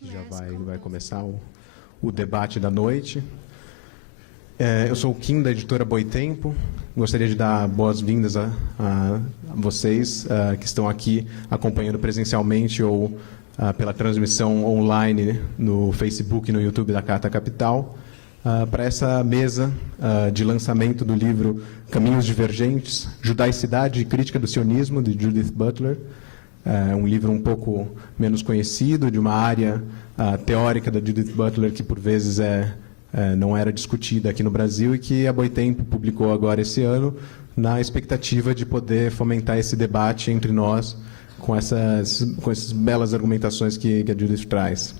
Já vai começar o debate da noite. Eu sou o Kim, da editora Boitempo. Gostaria de dar boas-vindas a vocês que estão aqui acompanhando presencialmente ou pela transmissão online no Facebook e no YouTube da Carta Capital, para essa mesa de lançamento do livro Caminhos Divergentes, Judaicidade e Crítica do Sionismo, de Judith Butler. Um livro um pouco menos conhecido, de uma área teórica da Judith Butler que, por vezes, não era discutida aqui no Brasil e que a Boitempo publicou agora esse ano, na expectativa de poder fomentar esse debate entre nós com essas belas argumentações que a Judith traz.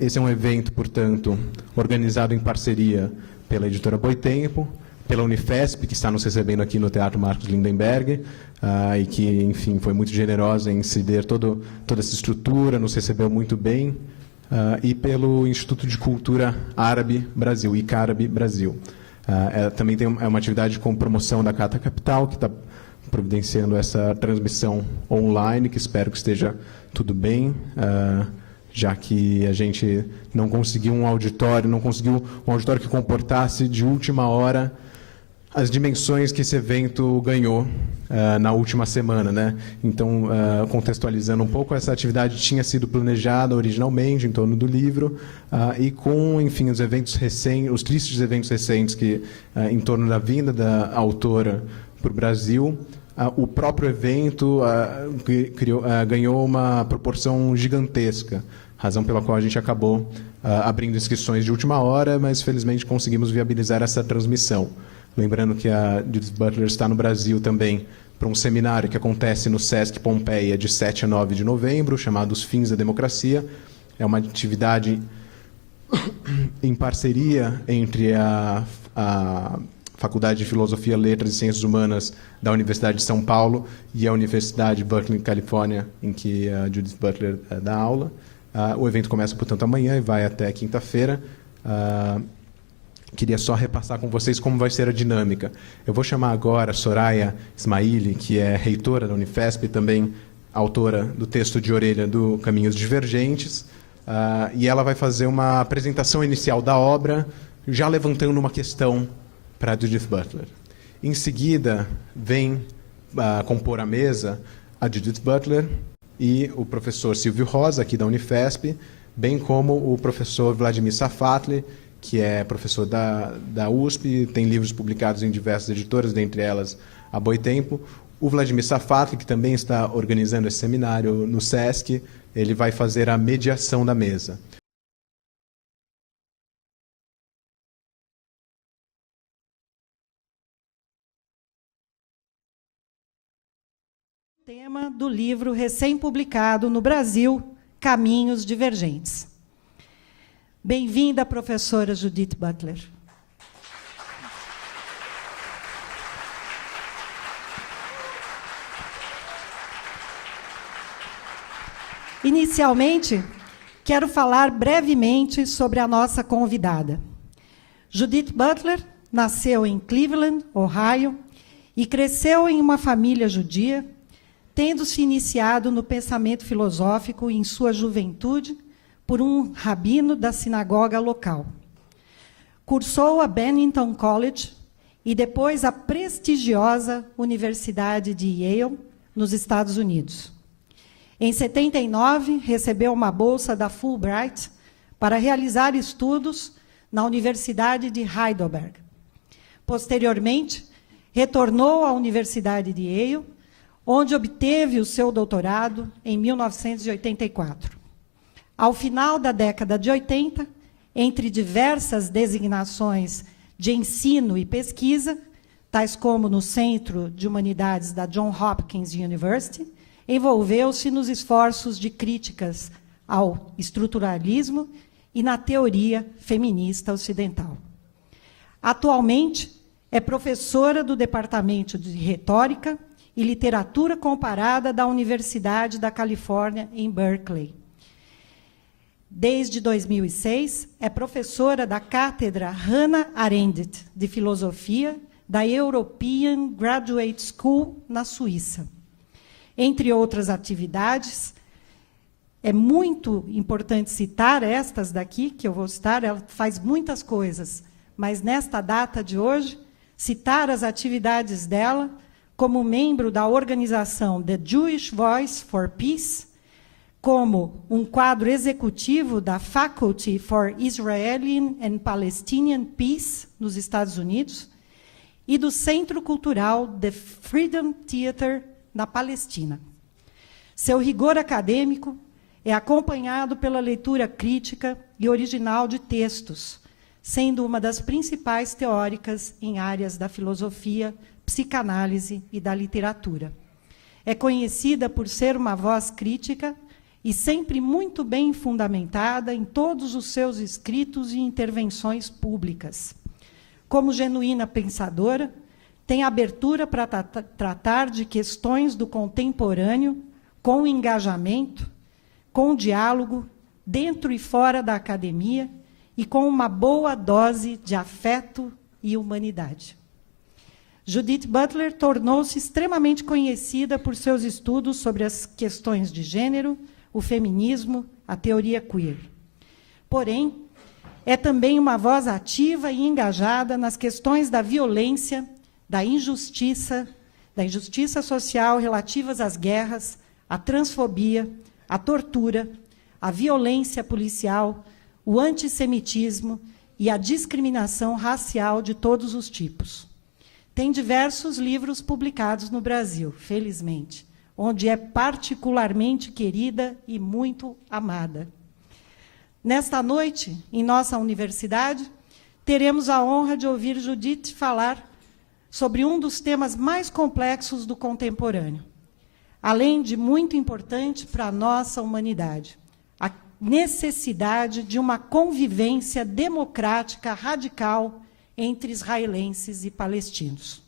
Esse é um evento, portanto, organizado em parceria pela editora Boitempo, pela Unifesp, que está nos recebendo aqui no Teatro Marcos Lindenberg, e que, enfim, foi muito generosa em ceder toda essa estrutura, nos recebeu muito bem, e pelo Instituto de Cultura Árabe Brasil, ICARAB Brasil. Também é uma atividade com promoção da Carta Capital, que está providenciando essa transmissão online, que espero que esteja tudo bem, já que a gente não conseguiu um auditório que comportasse de última hora as dimensões que esse evento ganhou na última semana, né? Então, contextualizando um pouco, essa atividade tinha sido planejada originalmente em torno do livro e com, enfim, os tristes eventos recentes que em torno da vinda da autora para o Brasil, o próprio evento ganhou uma proporção gigantesca, razão pela qual a gente acabou abrindo inscrições de última hora, mas felizmente conseguimos viabilizar essa transmissão. Lembrando que a Judith Butler está no Brasil também para um seminário que acontece no Sesc Pompeia de 7 a 9 de novembro, chamado Os Fins da Democracia. É uma atividade em parceria entre a Faculdade de Filosofia, Letras e Ciências Humanas da Universidade de São Paulo e a Universidade Berkeley, Califórnia, em que a Judith Butler dá aula. O evento começa, portanto, amanhã e vai até quinta-feira. Queria só repassar com vocês como vai ser a dinâmica. Eu vou chamar agora a Soraya Ismaili, que é reitora da Unifesp e também autora do texto de orelha do Caminhos Divergentes, e ela vai fazer uma apresentação inicial da obra, já levantando uma questão para a Judith Butler. Em seguida, vem compor a mesa a Judith Butler e o professor Silvio Rosa, aqui da Unifesp, bem como o professor Vladimir Safatli, que é professor da USP, tem livros publicados em diversas editoras, dentre elas a Boitempo. O Vladimir Safatli, que também está organizando esse seminário no Sesc, ele vai fazer a mediação da mesa. Tema do livro recém-publicado no Brasil, Caminhos Divergentes. Bem-vinda, professora Judith Butler. Inicialmente, quero falar brevemente sobre a nossa convidada. Judith Butler nasceu em Cleveland, Ohio, e cresceu em uma família judia, tendo se iniciado no pensamento filosófico em sua juventude por um rabino da sinagoga local. Cursou a Bennington College e depois a prestigiosa Universidade de Yale, nos Estados Unidos. Em 79, recebeu uma bolsa da Fulbright para realizar estudos na Universidade de Heidelberg. Posteriormente, retornou à Universidade de Yale, onde obteve o seu doutorado em 1984. Ao final da década de 80, entre diversas designações de ensino e pesquisa, tais como no Centro de Humanidades da Johns Hopkins University, envolveu-se nos esforços de críticas ao estruturalismo e na teoria feminista ocidental. Atualmente, é professora do Departamento de Retórica e Literatura Comparada da Universidade da Califórnia, em Berkeley. Desde 2006, é professora da Cátedra Hannah Arendt de Filosofia da European Graduate School, na Suíça. Entre outras atividades, é muito importante citar estas daqui, que eu vou citar, ela faz muitas coisas, mas nesta data de hoje, citar as atividades dela como membro da organização The Jewish Voice for Peace, como um quadro executivo da Faculty for Israeli and Palestinian Peace, nos Estados Unidos, e do Centro Cultural The Freedom Theater, na Palestina. Seu rigor acadêmico é acompanhado pela leitura crítica e original de textos, sendo uma das principais teóricas em áreas da filosofia, psicanálise e da literatura. É conhecida por ser uma voz crítica e sempre muito bem fundamentada em todos os seus escritos e intervenções públicas. Como genuína pensadora, tem abertura para tratar de questões do contemporâneo com engajamento, com diálogo, dentro e fora da academia, e com uma boa dose de afeto e humanidade. Judith Butler tornou-se extremamente conhecida por seus estudos sobre as questões de gênero, o feminismo, a teoria queer. Porém, é também uma voz ativa e engajada nas questões da violência, da injustiça social relativas às guerras, à transfobia, à tortura, à violência policial, o antissemitismo e a discriminação racial de todos os tipos. Tem diversos livros publicados no Brasil, felizmente, onde é particularmente querida e muito amada. Nesta noite, em nossa universidade, teremos a honra de ouvir Judith falar sobre um dos temas mais complexos do contemporâneo, além de muito importante para a nossa humanidade, a necessidade de uma convivência democrática radical entre israelenses e palestinos.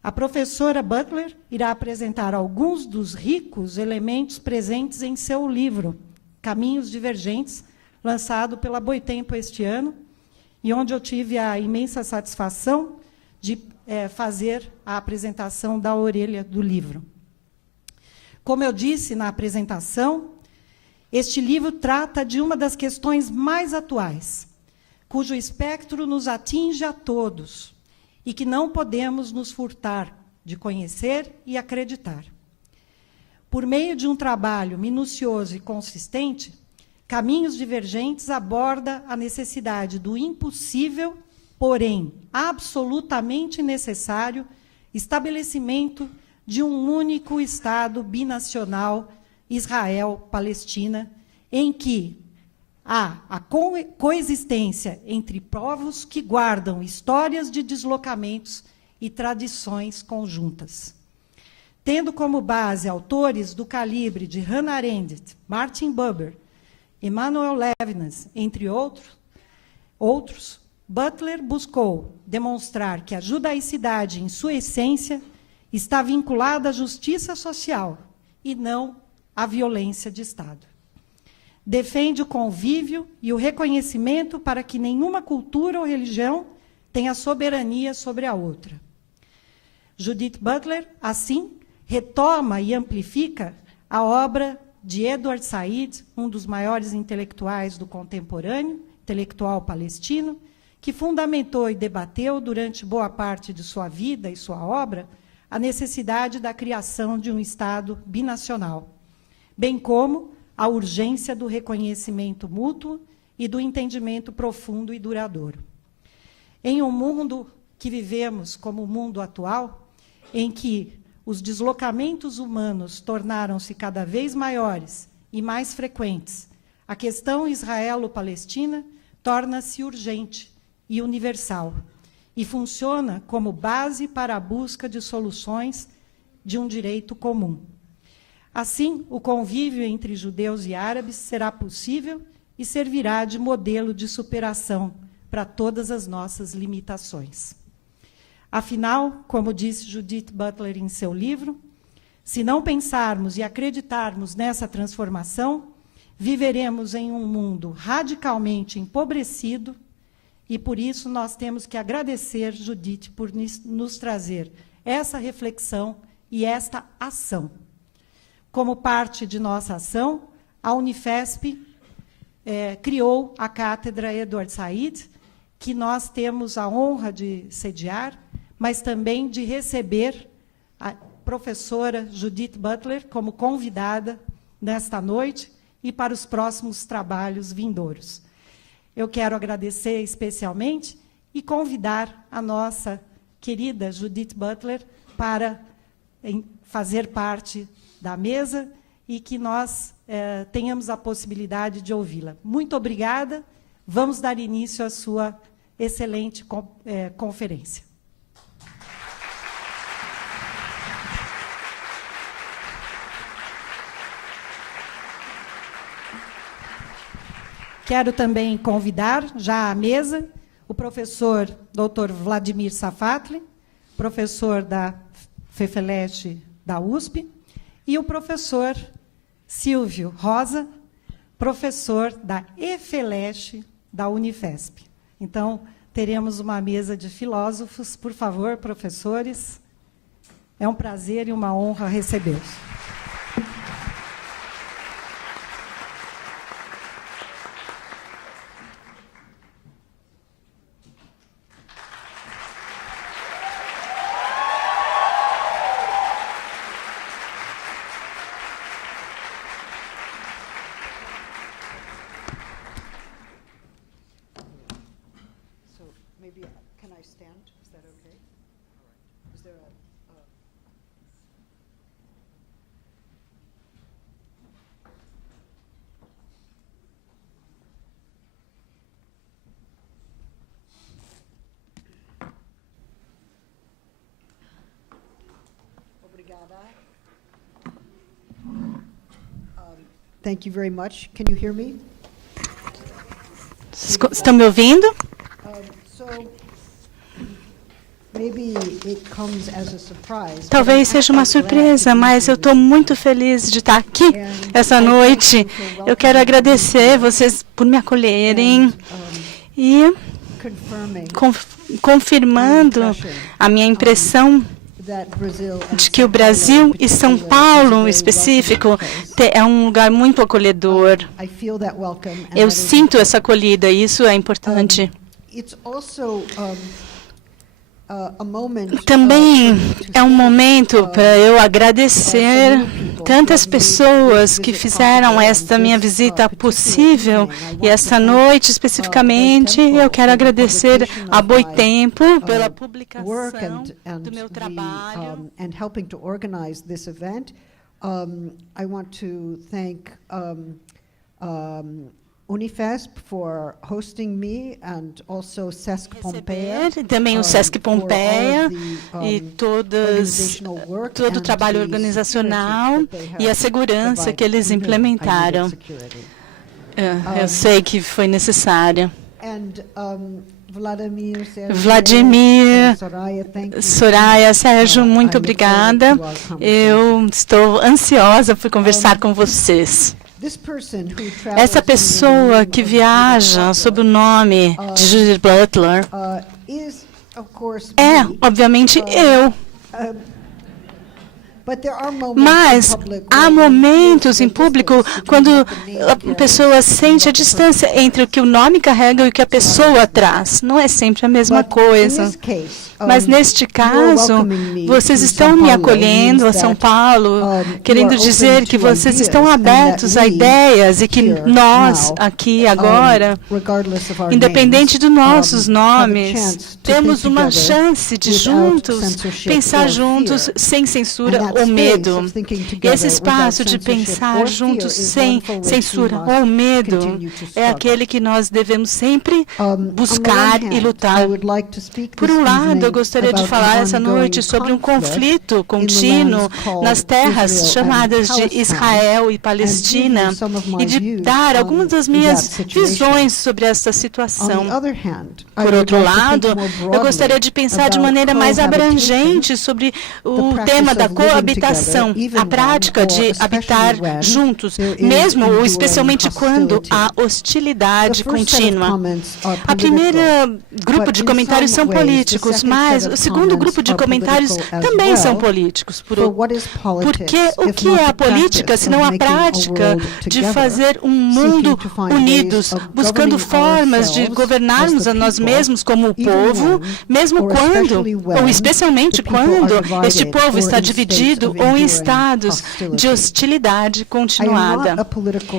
A professora Butler irá apresentar alguns dos ricos elementos presentes em seu livro, Caminhos Divergentes, lançado pela Boitempo este ano, e onde eu tive a imensa satisfação de fazer a apresentação da orelha do livro. Como eu disse na apresentação, este livro trata de uma das questões mais atuais, cujo espectro nos atinge a todos e que não podemos nos furtar de conhecer e acreditar. Por meio de um trabalho minucioso e consistente, Caminhos Divergentes aborda a necessidade do impossível, porém absolutamente necessário, estabelecimento de um único Estado binacional, Israel-Palestina, em que há a coexistência entre povos que guardam histórias de deslocamentos e tradições conjuntas. Tendo como base autores do calibre de Hannah Arendt, Martin Buber, Emmanuel Levinas, entre outros, Butler buscou demonstrar que a judaicidade, em sua essência, está vinculada à justiça social e não à violência de Estado. Defende o convívio e o reconhecimento para que nenhuma cultura ou religião tenha soberania sobre a outra. Judith Butler, assim, retoma e amplifica a obra de Edward Said, um dos maiores intelectuais do contemporâneo, intelectual palestino, que fundamentou e debateu durante boa parte de sua vida e sua obra a necessidade da criação de um Estado binacional, bem como a urgência do reconhecimento mútuo e do entendimento profundo e duradouro. Em um mundo que vivemos como o mundo atual, em que os deslocamentos humanos tornaram-se cada vez maiores e mais frequentes, a questão israelo-palestina torna-se urgente e universal e funciona como base para a busca de soluções de um direito comum. Assim, o convívio entre judeus e árabes será possível e servirá de modelo de superação para todas as nossas limitações. Afinal, como disse Judith Butler em seu livro, se não pensarmos e acreditarmos nessa transformação, viveremos em um mundo radicalmente empobrecido e, por isso, nós temos que agradecer Judith por nos trazer essa reflexão e esta ação. Como parte de nossa ação, a Unifesp criou a Cátedra Edward Said, que nós temos a honra de sediar, mas também de receber a professora Judith Butler como convidada nesta noite e para os próximos trabalhos vindouros. Eu quero agradecer especialmente e convidar a nossa querida Judith Butler para fazer parte da mesa e que nós tenhamos a possibilidade de ouvi-la. Muito obrigada. Vamos dar início à sua excelente conferência. Quero também convidar, já à mesa, o professor Dr. Vladimir Safatli, professor da FEFELESH da USP, e o professor Silvio Rosa, professor da EFELESH da Unifesp. Então, teremos uma mesa de filósofos. Por favor, professores, é um prazer e uma honra recebê-los. Thank you very much. Can you hear me? Estão me ouvindo? Talvez seja uma surpresa, mas eu estou muito feliz de estar aqui essa noite. Eu quero agradecer vocês por me acolherem e confirmando a minha impressão de que o Brasil e São Paulo, em específico, é um lugar muito acolhedor. Eu sinto essa acolhida, e isso é importante. Também é um momento para eu agradecer tantas pessoas que fizeram esta minha visita possível. E esta noite, especificamente, eu quero agradecer a Boitempo pela publicação do meu trabalho. I want to thank Unifesp for hosting me and also Sesc Pompeia. Também o Sesc Pompeia e todo o trabalho organizacional e a segurança que eles implementaram. Eu sei que foi necessário. Vladimir, Soraya, Sérgio, muito obrigada. Eu estou ansiosa por conversar com vocês. Essa pessoa que viaja sob o nome de Judith Butler é, obviamente, eu. Mas há momentos em público quando a pessoa sente a distância entre o que o nome carrega e o que a pessoa traz. Não é sempre a mesma coisa. Mas, neste caso, vocês estão me acolhendo a São Paulo, querendo dizer que vocês estão abertos a ideias e que nós, aqui agora, independente dos nossos nomes, temos uma chance de juntos, pensar juntos, sem censura ou medo. E esse espaço de pensar juntos, sem censura ou medo, é aquele que nós devemos sempre buscar e lutar. Por um lado, eu gostaria de falar essa noite sobre um conflito contínuo nas terras chamadas de Israel e Palestina e de dar algumas das minhas visões sobre essa situação. Por outro lado, eu gostaria de pensar de maneira mais abrangente sobre o tema da coabitação habitação, a prática de habitar juntos, mesmo ou especialmente quando há hostilidade contínua. A primeira grupo de comentários são políticos, mas o segundo grupo de comentários também são políticos. Porque o que é a política, senão a prática de fazer um mundo unidos, buscando formas de governarmos a nós mesmos como o povo, mesmo quando, ou especialmente quando, este povo está dividido ou em estados de hostilidade continuada.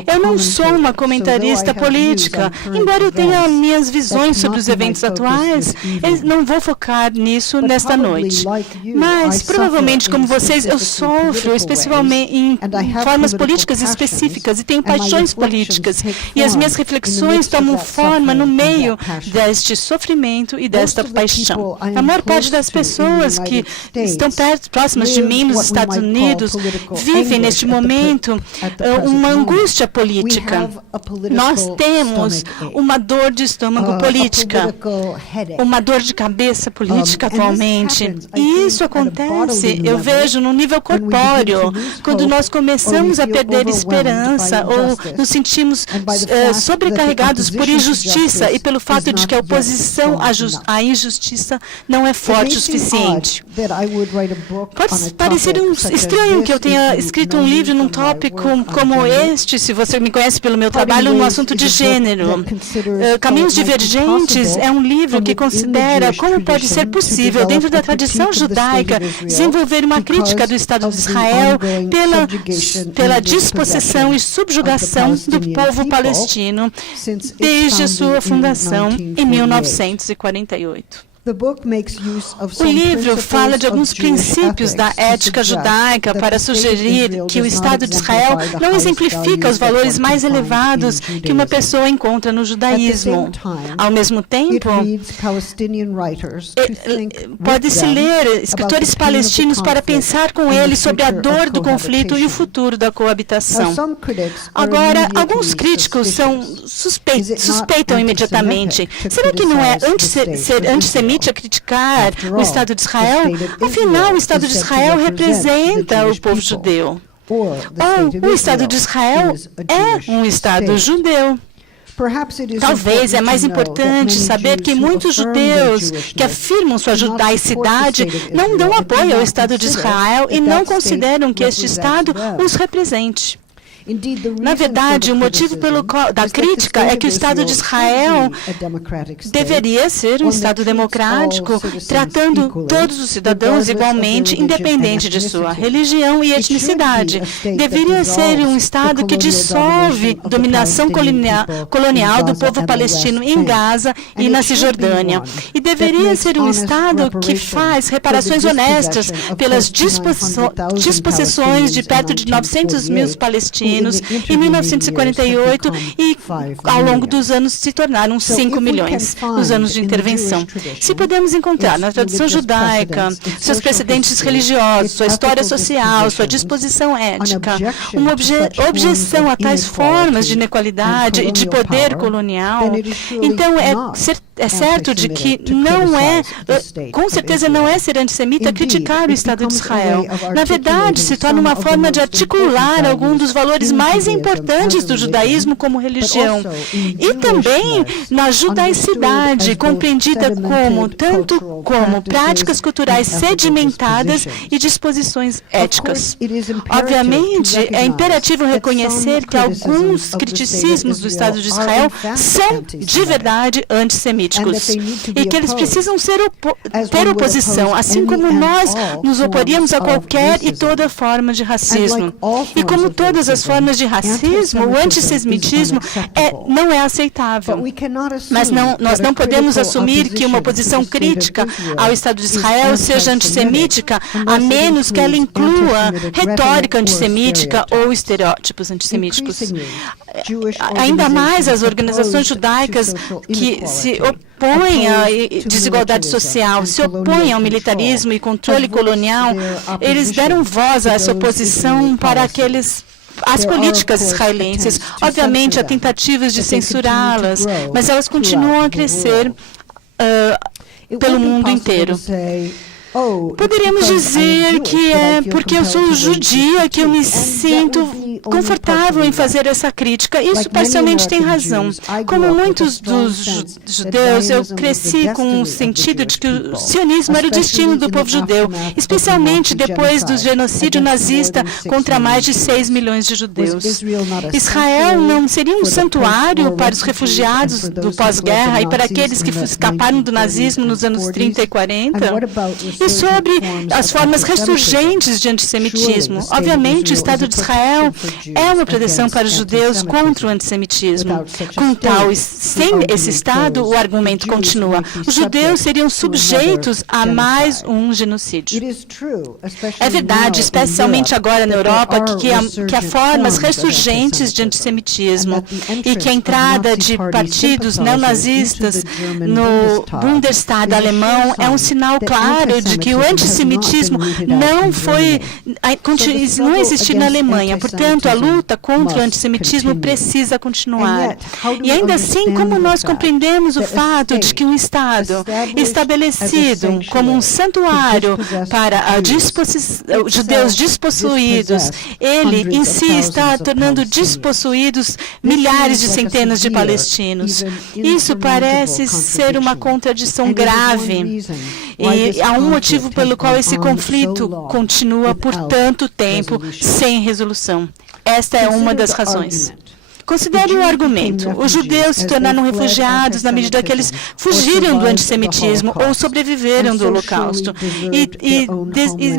Eu não sou uma comentarista política, embora eu tenha minhas visões sobre os eventos atuais, eu não vou focar nisso nesta noite. Mas, provavelmente, como vocês, eu sofro, especialmente em formas políticas específicas, e tenho paixões políticas, e as minhas reflexões tomam forma no meio deste sofrimento e desta paixão. A maior parte das pessoas que estão próximas de mim nos Estados Unidos vivem neste momento uma angústia política. Nós temos uma dor de estômago política, uma dor de cabeça política atualmente. E isso acontece, eu vejo, no nível corpóreo, quando nós começamos a perder esperança ou nos sentimos sobrecarregados por injustiça e pelo fato de que a oposição à injustiça não é forte o suficiente. Pode parecer estranho que eu tenha escrito um livro num tópico como este, se você me conhece pelo meu trabalho, no assunto de gênero. Caminhos Divergentes é um livro que considera como pode ser possível, dentro da tradição judaica, desenvolver uma crítica do Estado de Israel pela dispossessão e subjugação do povo palestino desde a sua fundação em 1948. O livro fala de alguns princípios da ética judaica para sugerir que o Estado de Israel não exemplifica os valores mais elevados que uma pessoa encontra no judaísmo. Ao mesmo tempo, pode-se ler escritores palestinos para pensar com eles sobre a dor do conflito e o futuro da coabitação. Agora, alguns críticos suspeitam imediatamente. Será que não é ser antissemita a criticar o Estado de Israel? Afinal, o Estado de Israel representa o povo judeu. Ou o Estado de Israel é um Estado judeu. Talvez é mais importante saber que muitos judeus que afirmam sua judaicidade não dão apoio ao Estado de Israel e não consideram que este Estado os represente. Na verdade, o motivo da crítica é que o Estado de Israel deveria ser um Estado democrático, tratando todos os cidadãos igualmente, independente de sua religião e etnicidade. Deveria ser um Estado que dissolve a dominação colonial do povo palestino em Gaza e na Cisjordânia. E deveria ser um Estado que faz reparações honestas pelas dispossessões de perto de 900 mil palestinos em 1948 e, ao longo dos anos, se tornaram 5 milhões nos anos de intervenção. Se podemos encontrar na tradição judaica seus precedentes religiosos, sua história social, sua disposição ética, uma objeção a tais formas de inequalidade e de poder colonial, então é certo de que com certeza não é ser antissemita criticar o Estado de Israel. Na verdade, se torna uma forma de articular algum dos valores mais importantes do judaísmo como religião. E também na judaicidade, compreendida tanto como práticas culturais sedimentadas e disposições éticas. Obviamente, é imperativo reconhecer que alguns criticismos do Estado de Israel são, de verdade, antissemíticos. E que eles precisam ter oposição, assim como nós nos oporíamos a qualquer e toda forma de racismo. E como todas as formas de racismo, o antissemitismo não é aceitável. Mas nós não podemos assumir que uma posição crítica ao Estado de Israel seja antissemítica, a menos que ela inclua retórica antissemítica ou estereótipos antissemíticos. Ainda mais as organizações judaicas que se opõem à desigualdade social, se opõem ao militarismo e controle colonial, eles deram voz a essa oposição para as políticas israelenses. Obviamente, há tentativas de censurá-las, mas elas continuam a crescer pelo mundo inteiro. Poderíamos dizer que é porque eu sou judia que eu me sinto confortável em fazer essa crítica. Isso parcialmente tem razão. Como muitos dos judeus, eu cresci com o sentido de que o sionismo era o destino do povo judeu, especialmente depois do genocídio nazista contra mais de 6 milhões de judeus. Israel não seria um santuário para os refugiados do pós-guerra e para aqueles que escaparam do nazismo nos anos 30 e 40? E sobre as formas ressurgentes de antissemitismo. Obviamente, o Estado de Israel é uma proteção para os judeus contra o antissemitismo. Sem esse Estado, o argumento continua. Os judeus seriam sujeitos a mais um genocídio. É verdade, especialmente agora na Europa, que há formas ressurgentes de antissemitismo e que a entrada de partidos neonazistas no Bundestag alemão é um sinal claro de que o antissemitismo não existe na Alemanha. Portanto, a luta contra o antissemitismo precisa continuar. E ainda assim, como nós compreendemos o fato de que um Estado estabelecido como um santuário para judeus despossuídos, ele em si está tornando despossuídos milhares de centenas de palestinos. Isso parece ser uma contradição grave. E há um motivo pelo qual esse conflito continua por tanto tempo sem resolução. Esta é uma das razões. Considere o argumento. Os judeus se tornaram refugiados na medida que eles fugiram do antissemitismo ou sobreviveram do Holocausto e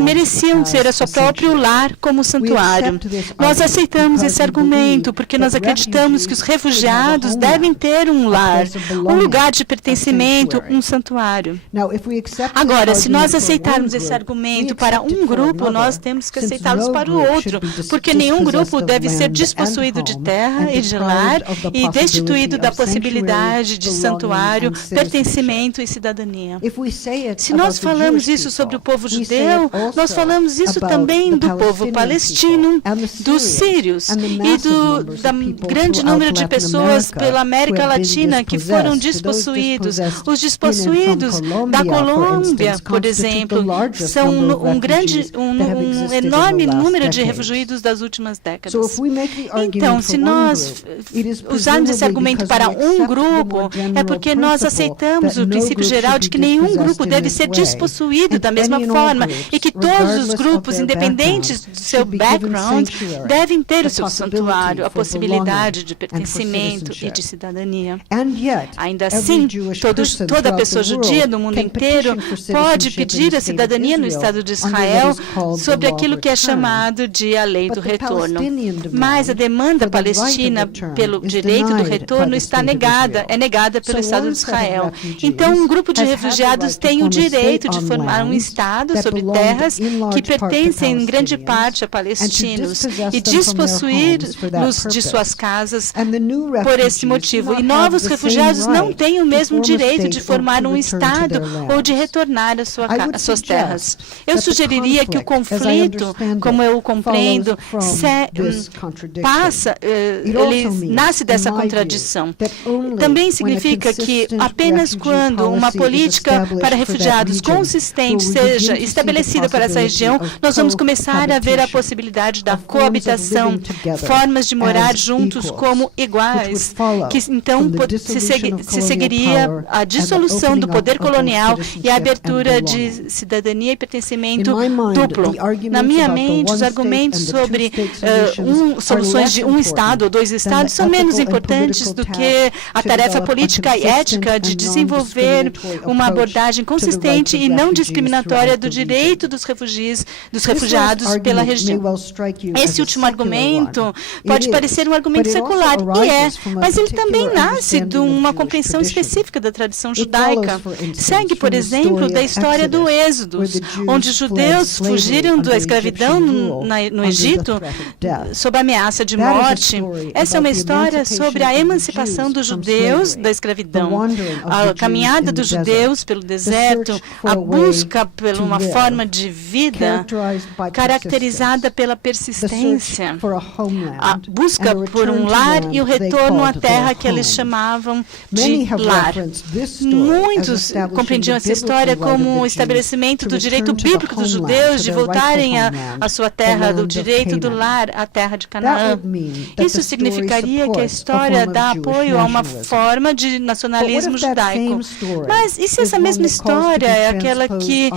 mereciam ter a sua própria lar como santuário. Nós aceitamos esse argumento porque nós acreditamos que os refugiados devem ter um lar, um lugar de pertencimento, um santuário. Agora, se nós aceitarmos esse argumento para um grupo, nós temos que aceitá-los para o outro, porque nenhum grupo deve ser despossuído de terra e de lar e destituído da possibilidade de santuário, pertencimento e cidadania. Se nós falamos isso sobre o povo judeu, nós falamos isso também do povo palestino, dos sírios e do grande número de pessoas pela América Latina que foram despossuídos. Os despossuídos da Colômbia, por exemplo, são um enorme número de refugiados das últimas décadas. Então, se nós usarmos esse argumento para um grupo, é porque nós aceitamos o princípio geral de que nenhum grupo deve ser despossuído da mesma forma e que todos os grupos, independentes do seu background, devem ter o seu santuário, a possibilidade de pertencimento e de cidadania. Ainda assim, toda pessoa judia do mundo inteiro pode pedir a cidadania no Estado de Israel sobre aquilo que é chamado de a lei do retorno. Mas a demanda palestina pelo direito do retorno é negada pelo Estado de Israel. Então, um grupo de refugiados tem o direito de formar um Estado sobre terras que pertencem em grande parte a palestinos e despossuir-nos de suas casas por esse motivo. E novos refugiados não têm o mesmo direito de formar um Estado ou de retornar às suas terras. Eu sugeriria que o conflito, como eu o compreendo, ele nasce dessa contradição. Também significa que apenas quando uma política para refugiados consistente seja estabelecida para essa região, nós vamos começar a ver a possibilidade da coabitação, formas de morar juntos como iguais, que então se seguiria a dissolução do poder colonial e a abertura de cidadania e pertencimento duplo. Na minha mente, os argumentos sobre soluções de um Estado ou dois Estados são menos importantes do que a tarefa política e ética de desenvolver uma abordagem consistente e não discriminatória do direito dos refugiados pela região. Esse último argumento pode parecer um argumento secular, mas ele também nasce de uma compreensão específica da tradição judaica. Segue, por exemplo, da história do Êxodo, onde os judeus fugiram da escravidão no Egito sob a ameaça de morte. Essa é uma história sobre a emancipação dos judeus da escravidão, a caminhada dos judeus pelo deserto, a busca por uma forma de vida caracterizada pela persistência, a busca por um lar e o retorno à terra que eles chamavam de lar. Muitos compreendiam essa história como o estabelecimento do direito bíblico dos judeus de voltarem à sua terra, do direito do lar, à terra de Canaã. Isso significaria que a história dá apoio a uma forma de nacionalismo judaico. Mas e se essa mesma história é aquela que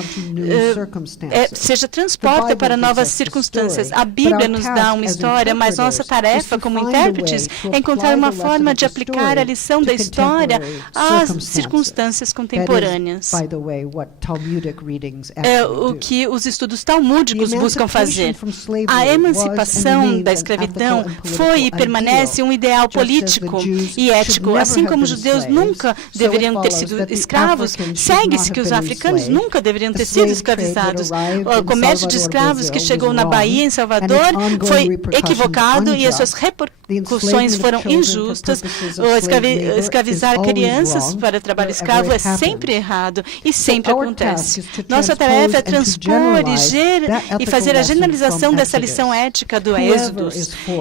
seja transposta para novas circunstâncias? A Bíblia nos dá uma história, mas nossa tarefa como intérpretes é encontrar uma forma de aplicar a lição da história às circunstâncias contemporâneas. É o que os estudos talmúdicos buscam fazer. A emancipação da escravidão foi e permanece um ideal político e ético. Assim como os judeus nunca deveriam ter sido escravos, segue-se que os africanos nunca deveriam ter sido escravizados. O comércio de escravos que chegou na Bahia, em Salvador, foi equivocado e as suas repercussões foram injustas. Escravizar crianças para trabalho escravo é sempre errado e sempre acontece. Nossa tarefa é transpor e fazer a generalização dessa lição ética do Êxodo.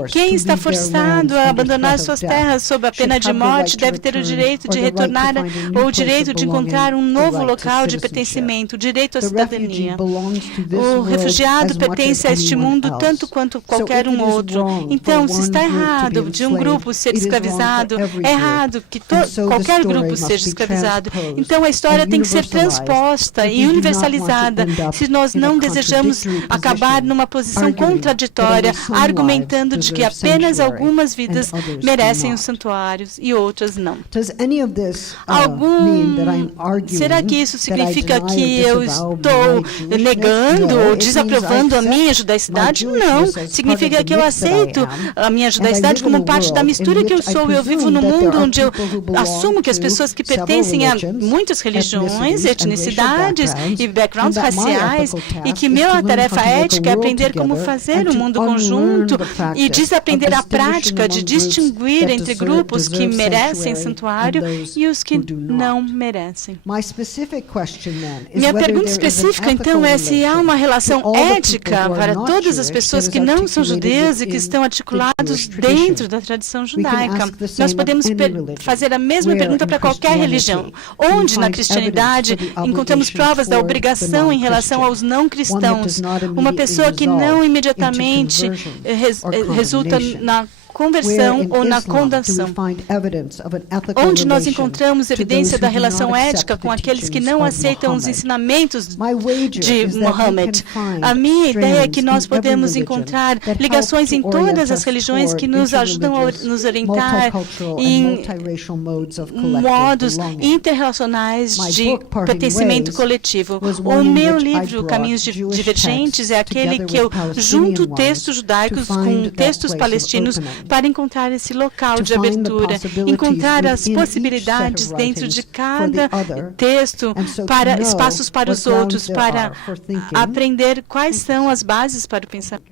Quem está forçado a abandonar suas terras sob a pena de morte deve ter o direito de retornar ou o direito de encontrar um novo local de pertencimento, o direito à cidadania. O refugiado pertence a este mundo tanto quanto qualquer um outro. Então, se está errado de um grupo ser escravizado, é errado que qualquer grupo seja escravizado. Então, a história tem que ser transposta e universalizada se nós não desejamos acabar numa posição contraditória, argumentando de que apenas algumas vidas merecem os santuários e outras não. Será que isso significa que eu estou negando ou desaprovando a minha judaicidade? Não. Significa que eu aceito a minha judaicidade como parte da mistura que eu sou. Eu vivo num mundo onde eu assumo que as pessoas que pertencem a muitas religiões, etnicidades e backgrounds raciais e que minha tarefa ética é aprender como fazer um mundo conjunto e desaprender a prática de distinguir entre grupos que merecem santuário e os que não merecem. Minha pergunta específica, então, é se há uma relação ética para todas as pessoas que não são judeus e que estão articulados dentro da tradição judaica. Nós podemos fazer a mesma pergunta para qualquer religião. Onde na cristianidade encontramos provas da obrigação em relação aos não cristãos? Uma pessoa que não imediatamente resulta na conversão ou na condenação. Onde nós encontramos evidência da relação ética com aqueles que não aceitam os ensinamentos de Mohammed? A minha ideia é que nós podemos encontrar ligações em todas as religiões que nos ajudam a nos orientar em modos interrelacionais de pertencimento coletivo. O meu livro, Caminhos Divergentes, é aquele que eu junto textos judaicos com textos palestinos para encontrar esse local de abertura, encontrar as possibilidades dentro de cada texto, para espaços para os outros, para aprender quais são as bases para o pensamento.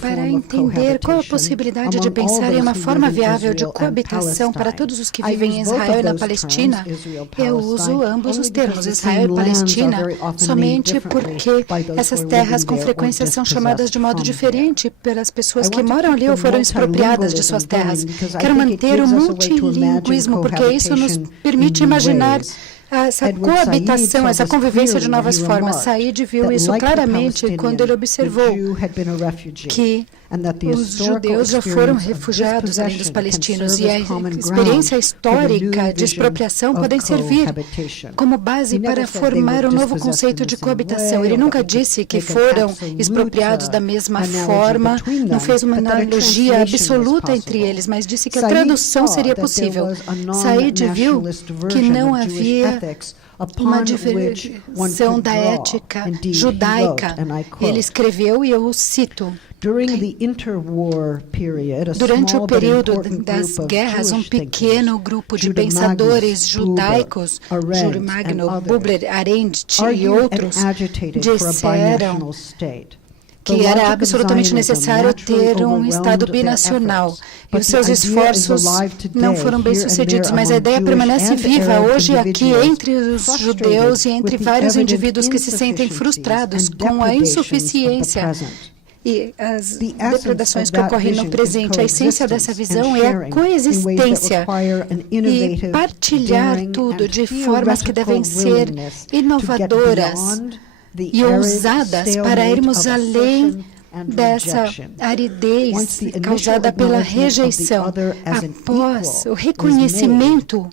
Para entender qual a possibilidade de pensar em uma forma viável de coabitação para todos os que vivem em Israel e na Palestina, eu uso ambos os termos, Israel e Palestina, somente porque essas terras com frequência são chamadas de modo diferente pelas pessoas que moram ali ou foram expropriadas de suas terras. Quero manter o multilinguismo porque isso nos permite imaginar essa coabitação, essa convivência de novas formas. Said viu isso claramente quando ele observou que os judeus já foram refugiados além dos palestinos e a experiência histórica de expropriação podem servir como base para formar um novo conceito de coabitação. Ele nunca disse que foram expropriados da mesma forma, não fez uma analogia absoluta entre eles, mas disse que a tradução seria possível. Said viu que não havia uma diversão da ética judaica. Ele escreveu, e eu o cito, Durante o período das guerras, um pequeno grupo de pensadores judaicos, Júlio Magno, Buber, Arendt e outros, disseram que era absolutamente necessário ter um Estado binacional. E os seus esforços não foram bem-sucedidos, mas a ideia permanece viva hoje aqui entre os judeus e entre vários indivíduos que se sentem frustrados com a insuficiência e as depredações que ocorrem no presente. A essência dessa visão é a coexistência e partilhar tudo de formas que devem ser inovadoras e ousadas para irmos além dessa aridez causada pela rejeição. Após o reconhecimento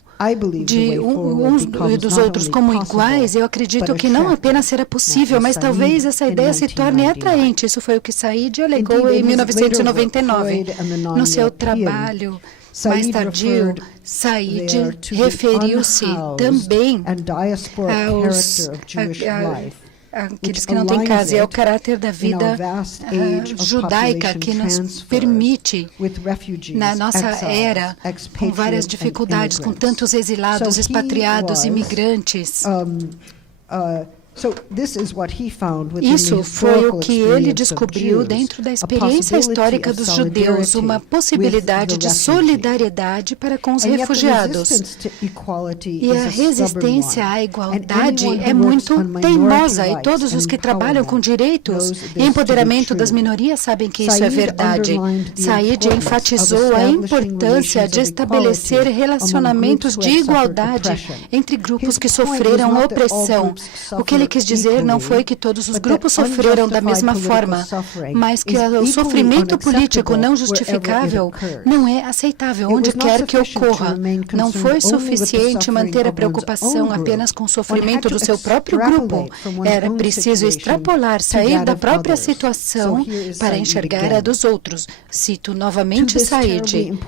de uns e dos outros como iguais, eu acredito que não apenas será possível, mas talvez essa ideia se torne atraente. Isso foi o que Said alegou em 1999, no seu trabalho mais tardio. Said referiu-se também aos aqueles que não têm casa, e é o caráter da vida judaica que nos permite, na nossa era, com várias dificuldades, com tantos exilados, expatriados, imigrantes. Isso foi o que ele descobriu dentro da experiência histórica dos judeus, uma possibilidade de solidariedade para com os refugiados. E a resistência à igualdade é muito teimosa, e todos os que trabalham com direitos e empoderamento das minorias sabem que isso é verdade. Said enfatizou a importância de estabelecer relacionamentos de igualdade entre grupos que sofreram opressão. O que ele quis dizer não foi que todos os grupos sofreram da mesma forma, mas que o sofrimento político não justificável não é aceitável onde quer que ocorra. Não foi suficiente manter a preocupação apenas com o sofrimento do seu próprio grupo. Era preciso extrapolar, sair da própria situação para enxergar a dos outros. Cito novamente Said.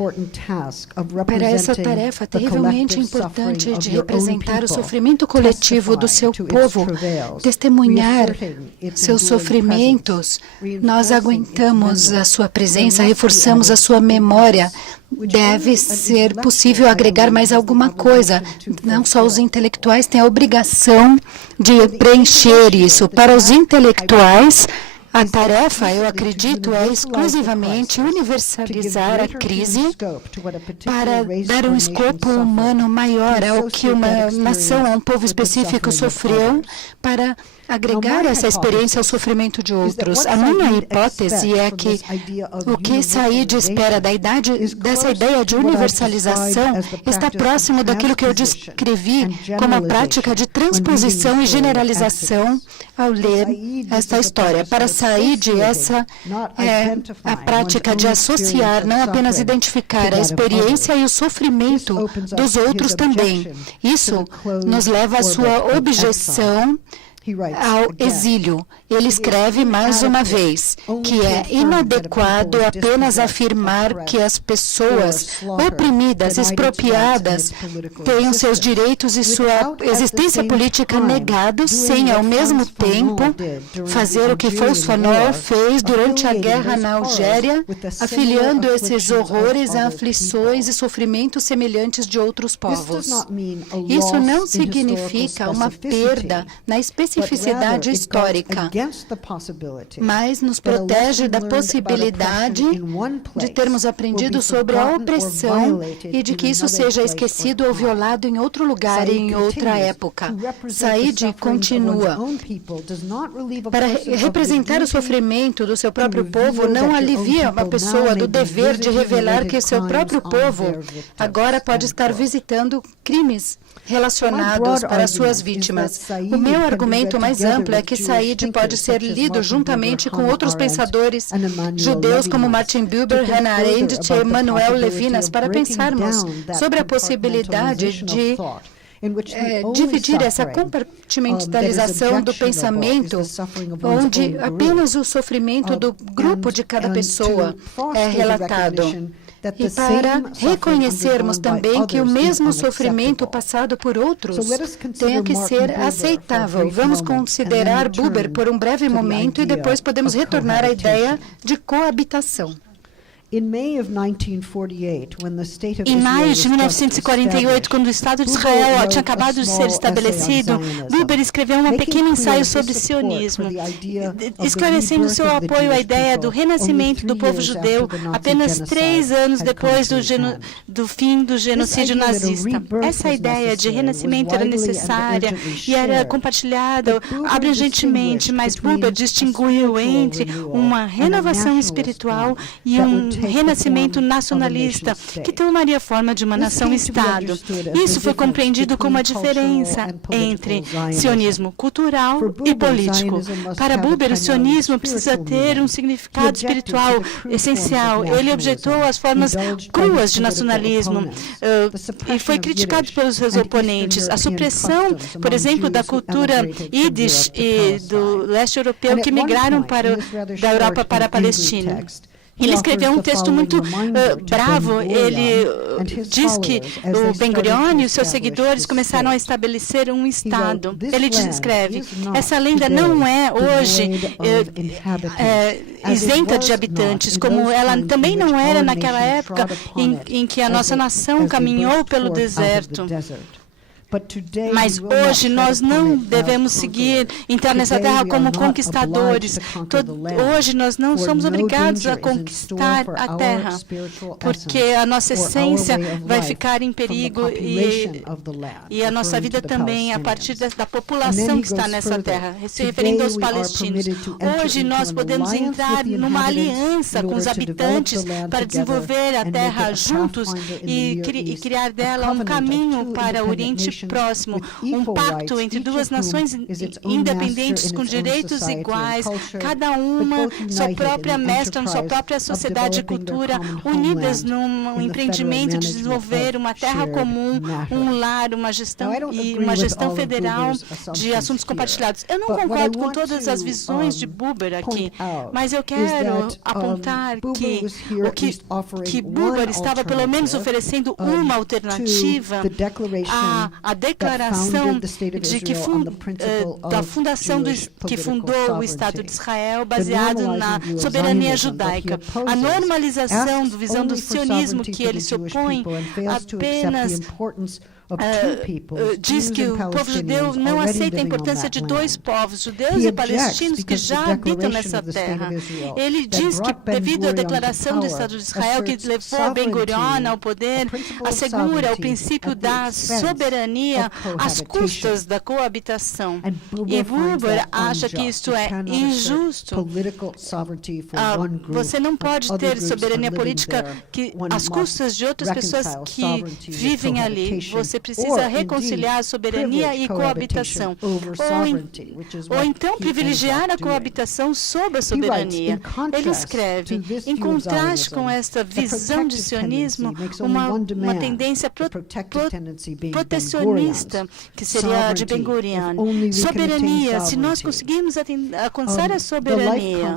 Para essa tarefa terrivelmente importante de representar o sofrimento coletivo do seu povo, testemunhar seus sofrimentos, nós aguentamos a sua presença, reforçamos a sua memória. Deve ser possível agregar mais alguma coisa. Não só os intelectuais têm a obrigação de preencher isso. Para os intelectuais, a tarefa, eu acredito, é exclusivamente universalizar a crise para dar um escopo humano maior ao que uma nação, a um povo específico sofreu, para agregar essa experiência ao sofrimento de outros. A minha hipótese é que o que Said espera dessa ideia de universalização está próximo daquilo que eu descrevi como a prática de transposição e generalização ao ler esta história. Para Said, essa é a prática de associar, não apenas identificar a experiência e o sofrimento dos outros também. Isso nos leva à sua objeção ao exílio. Ele escreve mais uma vez que é inadequado apenas afirmar que as pessoas oprimidas, expropriadas, tenham seus direitos e sua existência política negados, sem, ao mesmo tempo, fazer o que Fosfanol fez durante a guerra na Algéria, afiliando esses horrores a aflições e sofrimentos semelhantes de outros povos. Isso não significa uma perda na especificidade histórica, mas nos protege da possibilidade de termos aprendido sobre a opressão e de que isso seja esquecido ou violado em outro lugar e em outra época. Said continua. Para representar o sofrimento do seu próprio povo, não alivia uma pessoa do dever de revelar que seu próprio povo agora pode estar visitando crimes relacionados para suas vítimas. O meu argumento mais amplo é que Said pode ser lido juntamente com outros pensadores judeus como Martin Buber, Hannah Arendt e Emmanuel Levinas para pensarmos sobre a possibilidade de dividir essa compartimentalização do pensamento, onde apenas o sofrimento do grupo de cada pessoa é relatado. E para reconhecermos também que o mesmo sofrimento passado por outros tenha que ser aceitável. Vamos considerar Buber por um breve momento e depois podemos retornar à ideia de coabitação. Em maio de 1948, quando o Estado de Israel tinha acabado de ser estabelecido, Buber escreveu um pequeno ensaio sobre sionismo, esclarecendo seu apoio à ideia do renascimento do povo judeu apenas 3 anos depois do fim do genocídio nazista. Essa ideia de renascimento era necessária e era compartilhada abrangentemente, mas Buber distinguiu entre uma renovação espiritual e um renascimento nacionalista, que tomaria a forma de uma nação-estado. Isso foi compreendido como a diferença entre sionismo cultural e político. Para Buber, o sionismo precisa ter um significado espiritual essencial. Ele objetou as formas cruas de nacionalismo e foi criticado pelos seus oponentes. A supressão, por exemplo, da cultura Yiddish e do leste europeu que migraram da Europa para a Palestina. Ele escreveu um texto muito bravo. Ele diz que o Ben-Gurion e os seus seguidores começaram a estabelecer um Estado. Ele escreve, essa lenda não é hoje isenta de habitantes, como ela também não era naquela época em que a nossa nação caminhou pelo deserto. Mas hoje nós não devemos entrar nessa terra como conquistadores. Hoje nós não somos obrigados a conquistar a terra, porque a nossa essência vai ficar em perigo e a nossa vida também a partir da população que está nessa terra, se referindo aos palestinos. Hoje nós podemos entrar numa aliança com os habitantes para desenvolver a terra juntos e criar dela um caminho para o Oriente Próximo, um pacto entre duas nações independentes com direitos iguais, cada uma sua própria mestra, sua própria sociedade e cultura, unidas num empreendimento de desenvolver uma terra comum, um lar, uma gestão federal de assuntos compartilhados. Eu não concordo com todas as visões de Buber aqui, mas eu quero apontar que Buber estava pelo menos oferecendo uma alternativa à declaração da fundação que fundou o Estado de Israel, baseado na soberania judaica. A normalização da visão do sionismo que ele se opõe apenas diz que o povo judeu não aceita a importância de 2 povos, judeus e palestinos, que já habitam nessa terra. Ele diz que, devido à declaração do Estado de Israel, que levou Ben-Gurion ao poder, assegura o princípio da soberania às custas da coabitação. E Buber acha que isto é injusto. Você não pode ter soberania política às custas de outras pessoas que vivem ali. Você precisa reconciliar soberania e coabitação, ou então privilegiar a coabitação sobre a soberania. Ele escreve, em contraste com esta visão de sionismo, uma tendência protecionista, que seria a de Ben-Gurion. Soberania, se nós conseguirmos alcançar a soberania,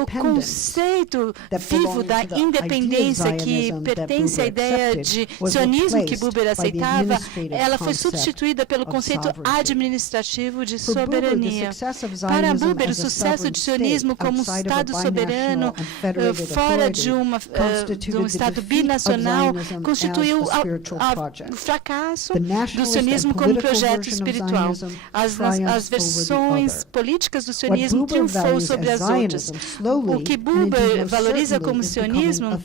o conceito vivo da independência que pertence à ideia de sionismo que Buber aceitava, ela foi substituída pelo conceito administrativo de soberania. Para Buber, o sucesso do sionismo como um Estado soberano, fora de um Estado binacional, constituiu o fracasso do sionismo como projeto espiritual. As versões políticas do sionismo triunfou sobre as outras. O que Buber valoriza como sionismo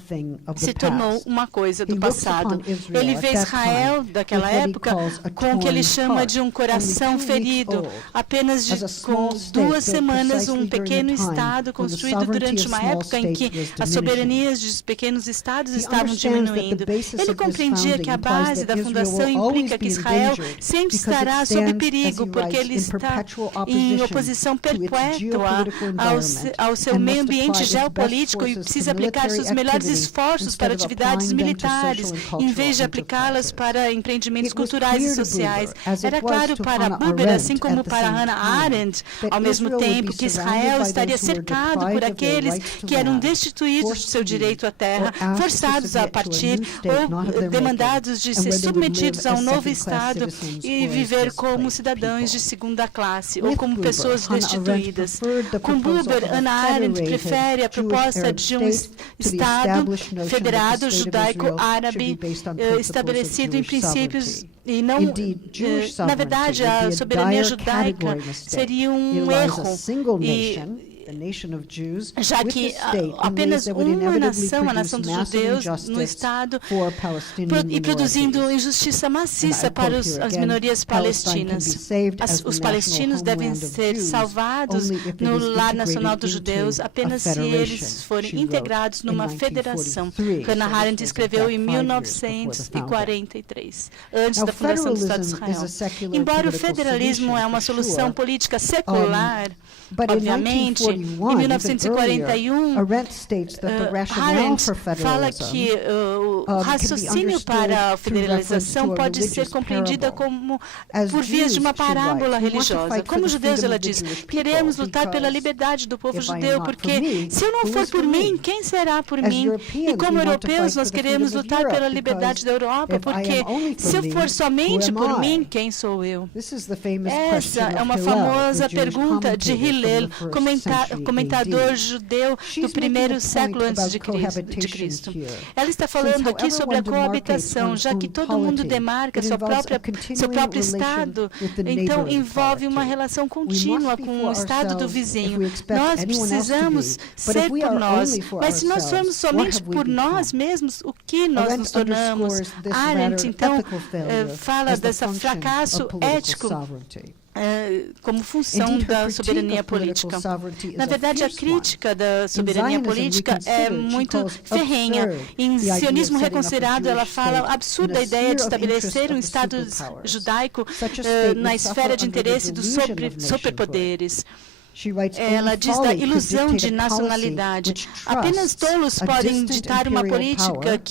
se tornou uma coisa do passado. Ele vê Israel daquela época com o que ele chama de um coração ferido, apenas com 2 semanas, um pequeno Estado construído durante uma época em que as soberanias dos pequenos Estados estavam diminuindo. Ele compreendia que a base da fundação implica que Israel sempre estará sob perigo, porque ele está em oposição perpétua ao seu meio ambiente geopolítico e precisa aplicar seus melhores esforços para atividades militares, em vez de aplicá-las para empreendimentos culturais e sociais. Era claro para Buber, assim como para Hannah Arendt, ao mesmo tempo, que Israel estaria cercado por aqueles que eram destituídos de seu direito à terra, forçados a partir ou demandados de ser submetidos a um novo Estado e viver como cidadãos de segunda classe ou como pessoas destituídas. Com Buber, Hannah Arendt prefere a proposta de um Estado federado judaico-árabe estabelecido em princípios e não, na verdade, a soberania judaica seria um erro. Já que apenas uma nação, a nação dos judeus, no Estado, e produzindo injustiça maciça para as minorias palestinas. Os palestinos devem ser salvados no lar nacional dos judeus apenas se eles forem integrados numa federação. Hannah Arendt escreveu em 1943, antes da fundação do Estado de Israel. Embora o federalismo é uma solução política secular, obviamente, em 1941, Arendt fala que o raciocínio para a federalização pode ser compreendida como por vias de uma parábola religiosa. Como judeus, ela diz, queremos lutar pela liberdade do povo judeu, porque se eu não for por mim, quem será por mim? E como europeus, nós queremos lutar pela liberdade da Europa, porque se eu for somente por mim, quem sou eu? Essa é uma famosa pergunta de Hillel, comentador judeu do primeiro século antes de Cristo. Ela está falando aqui sobre a coabitação, já que todo mundo demarca seu próprio Estado, então envolve uma relação contínua com o Estado do vizinho. Nós precisamos ser por nós, mas se nós formos somente por nós mesmos, o que nós nos tornamos? Arendt, então, fala desse fracasso ético como função da soberania política. Na verdade, a crítica da soberania política é muito ferrenha. Em Sionismo Reconsiderado, ela fala a absurda ideia de estabelecer um Estado judaico na esfera de interesse dos superpoderes. Ela diz da ilusão de nacionalidade. Apenas tolos podem ditar uma política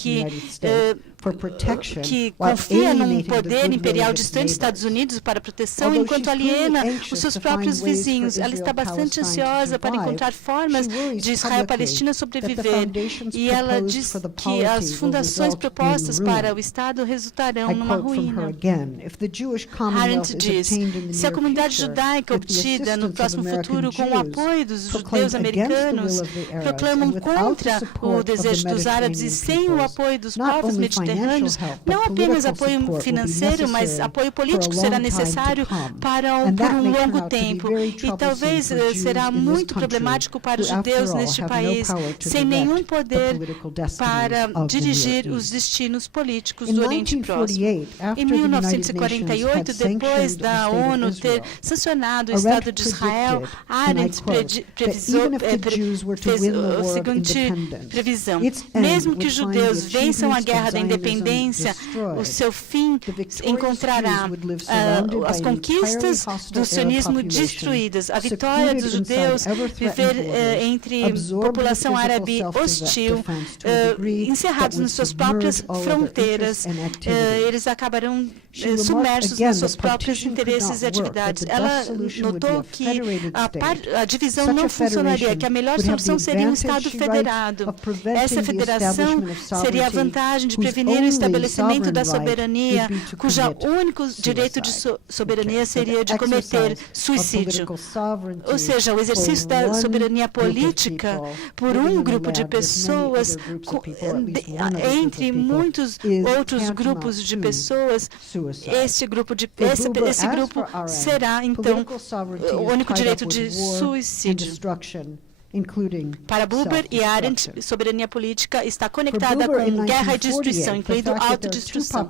que confia num poder imperial distante dos Estados Unidos para proteção, enquanto aliena os seus próprios vizinhos. Ela está bastante ansiosa para encontrar formas de Israel e Palestina sobreviver. E ela diz que as fundações propostas para o Estado resultarão numa ruína. Arendt diz, se a comunidade judaica obtida no próximo futuro com o apoio dos judeus americanos proclamam contra o desejo dos árabes e sem o apoio dos povos mediterrâneos, não apenas apoio financeiro, mas apoio político será necessário por um longo tempo. E talvez será muito problemático para os judeus neste país, sem nenhum poder para dirigir os destinos políticos do Oriente Próximo. Em 1948, depois da ONU ter sancionado o Estado de Israel, Arendt fez a seguinte previsão. Mesmo que os judeus vençam a guerra da independência, o seu fim encontrará as conquistas do sionismo destruídas, a vitória dos judeus, viver entre população árabe hostil, encerrados nas suas próprias fronteiras, eles acabarão submersos nos seus próprios interesses e atividades. Ela notou que a divisão não funcionaria, que a melhor solução seria um Estado federado. Essa federação seria a vantagem de prevenir o estabelecimento da soberania, cujo único direito de soberania seria de cometer suicídio. Ou seja, o exercício da soberania política por um grupo de pessoas, entre muitos outros grupos de pessoas, esse grupo será, então, o único direito de suicídio. Para Buber e Arendt, soberania política está conectada com guerra e destruição, incluindo autodestruição.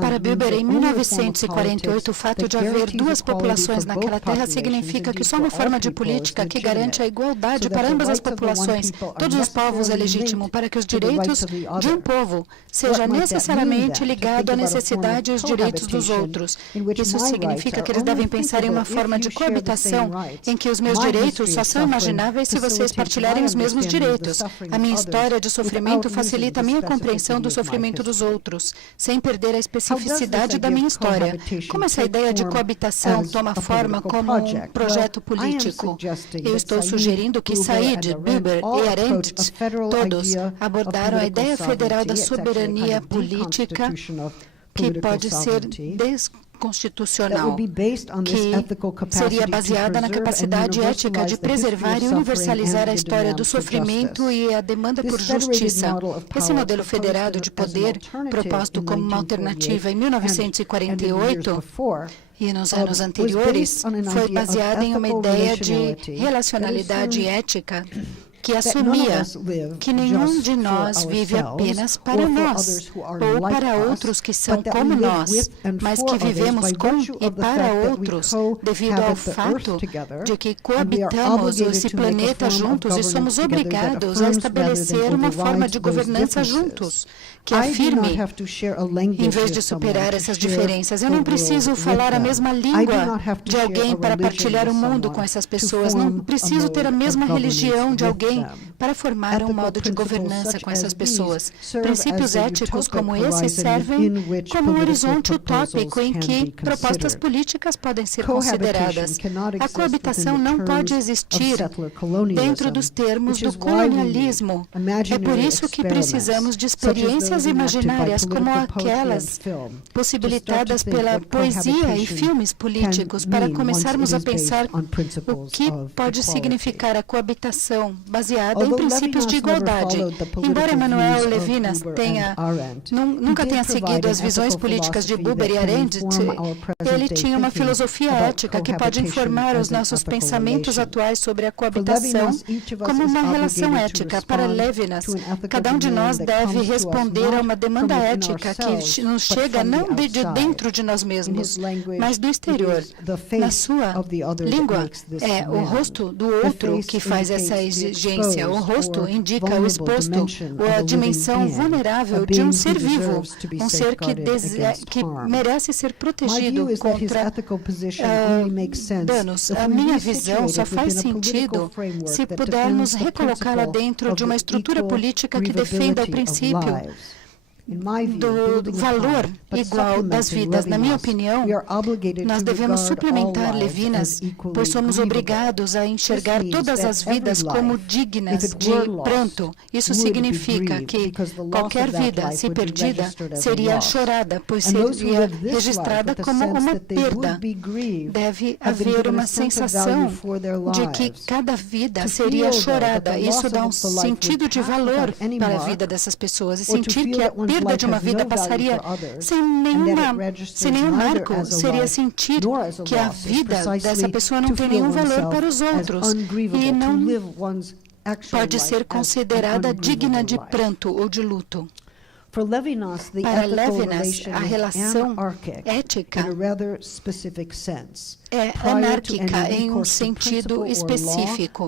Para Buber, em 1948, o fato de haver duas populações naquela terra significa que só uma forma de política que garante a igualdade para ambas as populações, todos os povos, é legítimo, para que os direitos de um povo seja necessariamente ligado à necessidade e aos direitos dos outros. Isso significa que eles devem pensar em uma forma de coabitação em que os meus direitos só são imaginados intermináveis se vocês partilharem os mesmos direitos. A minha história de sofrimento facilita a minha compreensão do sofrimento dos outros, sem perder a especificidade da minha história. Como essa ideia de coabitação toma forma como um projeto político? Eu estou sugerindo que Said, Buber e Arendt, todos abordaram a ideia federal da soberania política, que pode ser desconstitucional, que seria baseada na capacidade ética de preservar e universalizar a história do sofrimento e a demanda por justiça. Esse modelo federado de poder, proposto como uma alternativa em 1948, e nos anos anteriores, foi baseado em uma ideia de relacionalidade ética que assumia que nenhum de nós vive apenas para nós ou para outros que são como nós, mas que vivemos com e para outros devido ao fato de que coabitamos esse planeta juntos e somos obrigados a estabelecer uma forma de governança juntos, que afirme, em vez de superar essas diferenças. Eu não preciso falar a mesma língua de alguém para partilhar o mundo com essas pessoas. Não preciso ter a mesma religião de alguém para formar um modo de governança com essas pessoas. Princípios éticos como esse servem como um horizonte utópico em que propostas políticas podem ser consideradas. A coabitação não pode existir dentro dos termos do colonialismo. É por isso que precisamos de experiências imaginárias como aquelas possibilitadas pela poesia e filmes políticos para começarmos a pensar o que pode significar a coabitação baseada em princípios de igualdade. Embora Emmanuel Levinas nunca tenha seguido as visões políticas de Buber e Arendt, ele tinha uma filosofia ética que pode informar os nossos pensamentos atuais sobre a coabitação como uma relação ética. Para Levinas, cada um de nós deve responder a uma demanda ética que nos chega não de dentro de nós mesmos, mas do exterior. Na sua língua, é o rosto do outro que faz essa exigência. O rosto indica o exposto ou a dimensão vulnerável de um ser vivo, um ser que merece ser protegido contra danos. A minha visão só faz sentido se pudermos recolocá-la dentro de uma estrutura política que defenda o princípio do valor igual das vidas. Na minha opinião, nós devemos suplementar Levinas, pois somos obrigados a enxergar todas as vidas como dignas de pranto. Isso significa que qualquer vida, se perdida, seria chorada, pois seria registrada como uma perda. Deve haver uma sensação de que cada vida seria chorada. Isso dá um sentido de valor para a vida dessas pessoas e sentir que a perda de uma vida passaria sem nenhum marco, seria sentir que a vida dessa pessoa não tem nenhum valor para os outros e não pode ser considerada digna de pranto ou de luto. Para Levinas, a relação ética é anárquica em um sentido específico,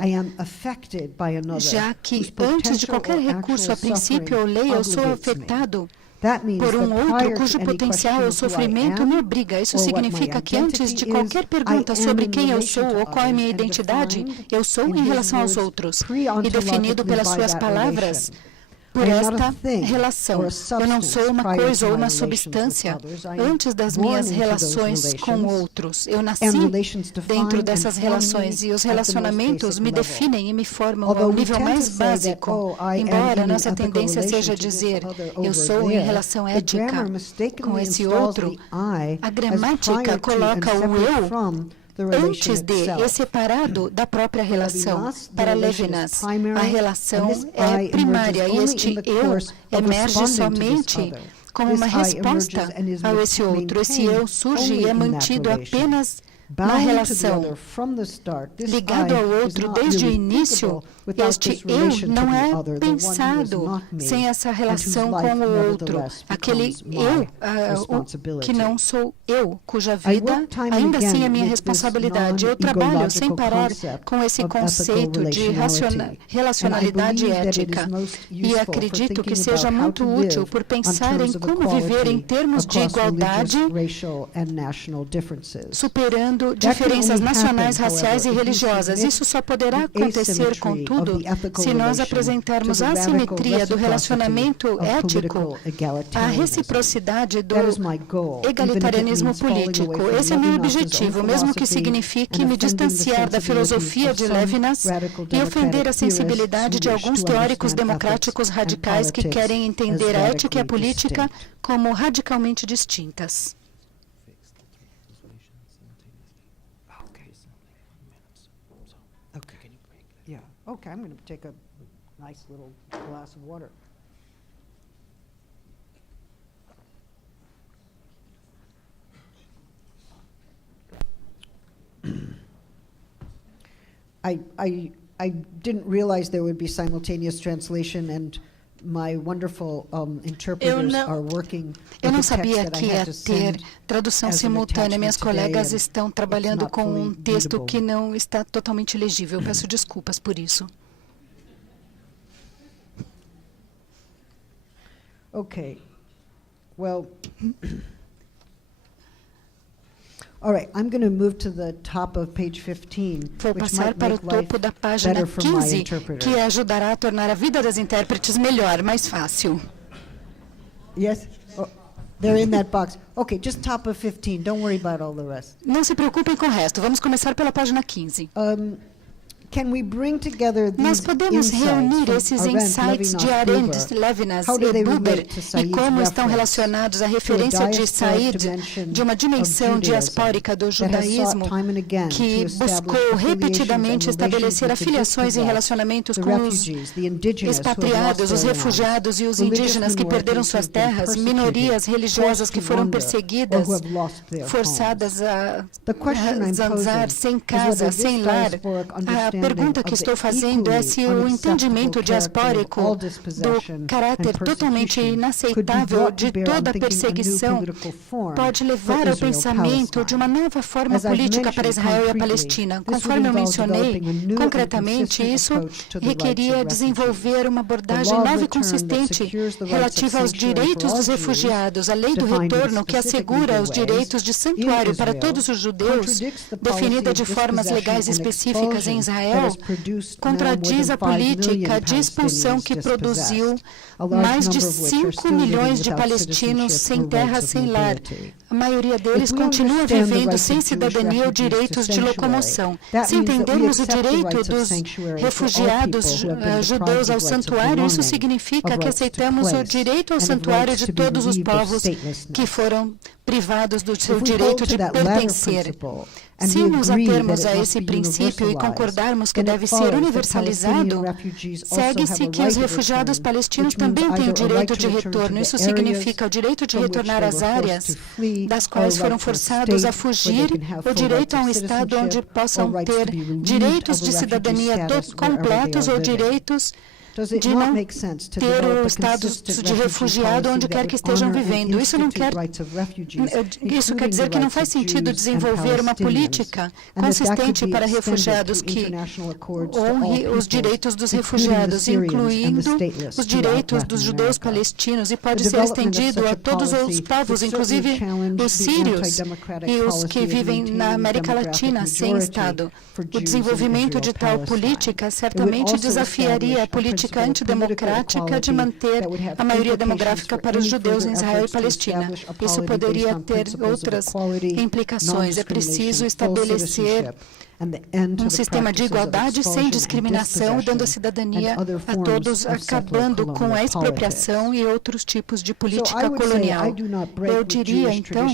já que antes de qualquer recurso a princípio ou lei, eu sou afetado por um outro cujo potencial ou sofrimento me obriga. Isso significa que antes de qualquer pergunta sobre quem eu sou ou qual é minha identidade, eu sou em relação aos outros, e definido pelas suas palavras, por esta relação. Eu não sou uma coisa ou uma substância antes das minhas relações com outros. Eu nasci dentro dessas relações e os relacionamentos me definem e me formam ao nível mais básico. Embora nossa tendência seja dizer eu sou em relação ética com esse outro, a gramática coloca o eu antes de e separado da própria relação. Para Levinas, a relação é primária e este eu emerge somente como uma resposta a esse outro. Esse eu surge e é mantido apenas na relação. Ligado ao outro desde o início, Este eu não é pensado sem essa relação com o outro, aquele eu que não sou eu, cuja vida ainda assim é minha responsabilidade. Eu trabalho sem parar com esse conceito de relacionalidade ética e acredito que seja muito útil por pensar em como viver em termos de igualdade, superando diferenças nacionais, raciais e religiosas. Isso só poderá acontecer, contudo, se nós apresentarmos a assimetria do relacionamento ético, a reciprocidade do egalitarianismo político. Esse é meu objetivo, mesmo que signifique me distanciar da filosofia de Levinas e ofender a sensibilidade de alguns teóricos democráticos radicais que querem entender a ética e a política como radicalmente distintas. Okay, I'm going to take a nice little glass of water. I didn't realize there would be simultaneous translation, and my wonderful interpreters are working. Eu não sabia que ia ter tradução simultânea. Minhas colegas estão trabalhando com um texto que não está totalmente legível. Peço desculpas por isso. Okay. Well, all right, I'm going to move to the top of page 15, Vou passar para o topo da página 15, que ajudará a tornar a vida das intérpretes melhor, mais fácil. Yes? Oh, they're in that box. Okay, just top of 15. Don't worry about all the rest. Não se preocupem com o resto. Vamos começar pela página 15. Nós podemos reunir esses insights de Arendt, Levinas e Buber e como estão relacionados à referência de Said, de uma dimensão diaspórica do judaísmo que buscou repetidamente estabelecer afiliações e relacionamentos com os expatriados, os refugiados e os indígenas que perderam suas terras, minorias religiosas que foram perseguidas, forçadas a zanzar, sem casa, sem lar. A pergunta que estou fazendo é se o entendimento diaspórico do caráter totalmente inaceitável de toda a perseguição pode levar ao pensamento de uma nova forma política para Israel e a Palestina. Conforme eu mencionei, concretamente, isso requeria desenvolver uma abordagem nova e consistente relativa aos direitos dos refugiados, a lei do retorno que assegura os direitos de santuário para todos os judeus, definida de formas legais específicas em Israel, contradiz a política de expulsão que produziu mais de 5 milhões de palestinos sem terra, sem lar. A maioria deles continua vivendo sem cidadania ou direitos de locomoção. Se entendermos o direito dos refugiados judeus ao santuário, isso significa que aceitamos o direito ao santuário de todos os povos que foram privados do seu direito de pertencer. Se nos atermos a esse princípio e concordarmos que deve ser universalizado, segue-se que os refugiados palestinos também têm o direito de retorno. Isso significa o direito de retornar às áreas das quais foram forçados a fugir, o direito a um Estado onde possam ter direitos de cidadania completos ou direitos de não ter o status de refugiado onde quer que estejam vivendo. Isso quer dizer que não faz sentido desenvolver uma política consistente para refugiados que honre os direitos dos refugiados, incluindo os direitos dos judeus palestinos, e pode ser estendido a todos os povos, inclusive os sírios e os que vivem na América Latina sem Estado. O desenvolvimento de tal política certamente desafiaria a política antidemocrática de manter a maioria demográfica para os judeus em Israel e Palestina. Isso poderia ter outras implicações. É preciso estabelecer um sistema de igualdade sem discriminação, dando a cidadania a todos, acabando com a expropriação e outros tipos de política colonial. Eu diria, então,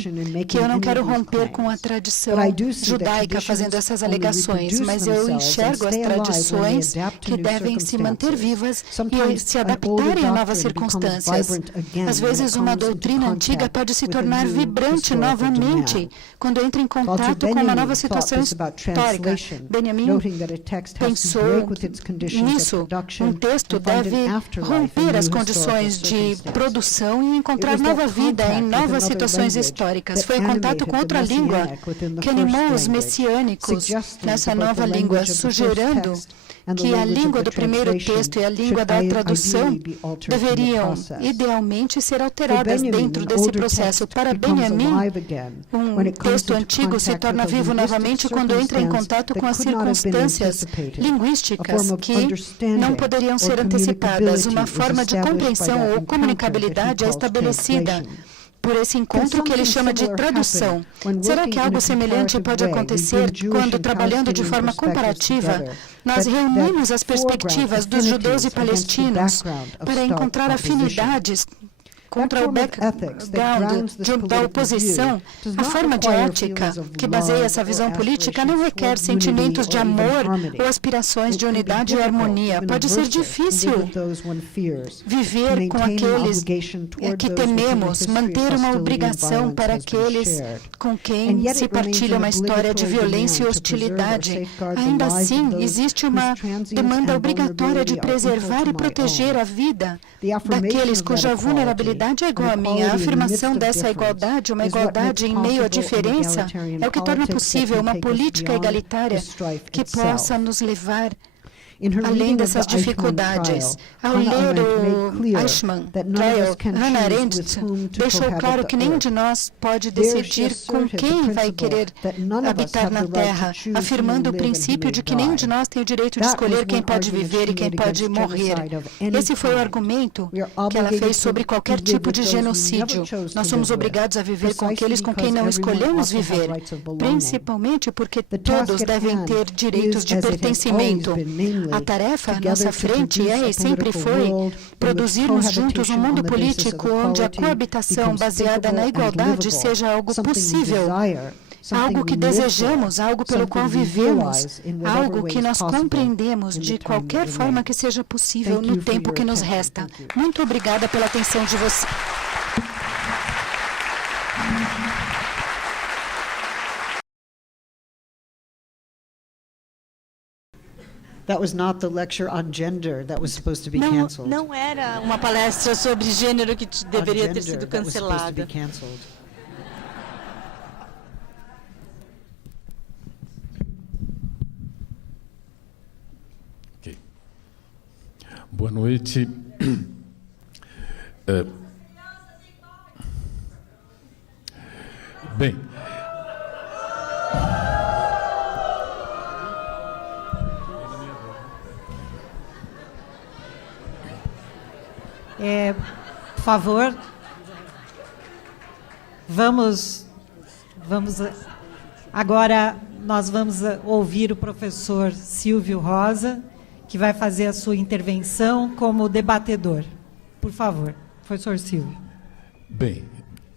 que eu não quero romper com a tradição judaica fazendo essas alegações, mas eu enxergo as tradições que devem se manter vivas criativas e se adaptarem a novas circunstâncias. Às vezes, uma doutrina antiga pode se tornar vibrante novamente quando entra em contato com uma nova situação histórica. Benjamin pensou nisso. Um texto deve romper as condições de produção e encontrar nova vida em novas situações históricas. Foi em contato com outra língua que animou os messiânicos nessa nova língua, sugerindo que a língua do primeiro texto e a língua da tradução deveriam, idealmente, ser alteradas dentro desse processo. Para Benjamin, um texto antigo se torna vivo novamente quando entra em contato com as circunstâncias linguísticas que não poderiam ser antecipadas. Uma forma de compreensão ou comunicabilidade é estabelecida por esse encontro que ele chama de tradução. Será que algo semelhante pode acontecer quando, trabalhando de forma comparativa, nós reunimos as perspectivas dos judeus e palestinos para encontrar afinidades contra o background da oposição? A forma de ética que baseia essa visão política não requer sentimentos de amor ou aspirações de unidade e harmonia. Pode ser difícil viver com aqueles que tememos, manter uma obrigação para aqueles com quem se partilha uma história de violência e hostilidade. Ainda assim, existe uma demanda obrigatória de preservar e proteger a vida daqueles cuja vulnerabilidade é igual à minha. A afirmação dessa igualdade, uma igualdade em meio à diferença, é o que torna possível uma política egalitária que possa nos levar além dessas dificuldades. Ao ler o Eichmann Trial, Hannah Arendt deixou claro que nenhum de nós pode decidir com quem vai querer habitar na Terra, afirmando o princípio de que nenhum de nós tem o direito de escolher quem pode viver e quem pode morrer. Esse foi o argumento que ela fez sobre qualquer tipo de genocídio. Nós somos obrigados a viver com aqueles com quem não escolhemos viver, principalmente porque todos devem ter direitos de pertencimento. A tarefa à nossa frente é e sempre foi produzirmos juntos um mundo político onde a coabitação baseada na igualdade seja algo possível, algo que desejamos, algo pelo qual vivemos, algo que nós compreendemos de qualquer forma que seja possível no tempo que nos resta. Muito obrigada pela atenção de vocês. That was not the lecture on gender that was supposed to be canceled. Não era uma palestra sobre gênero que deveria ter sido cancelada. Okay. Boa noite. Bem. Por favor, agora nós vamos ouvir o professor Silvio Rosa, que vai fazer a sua intervenção como debatedor. Por favor, professor Silvio. Bem,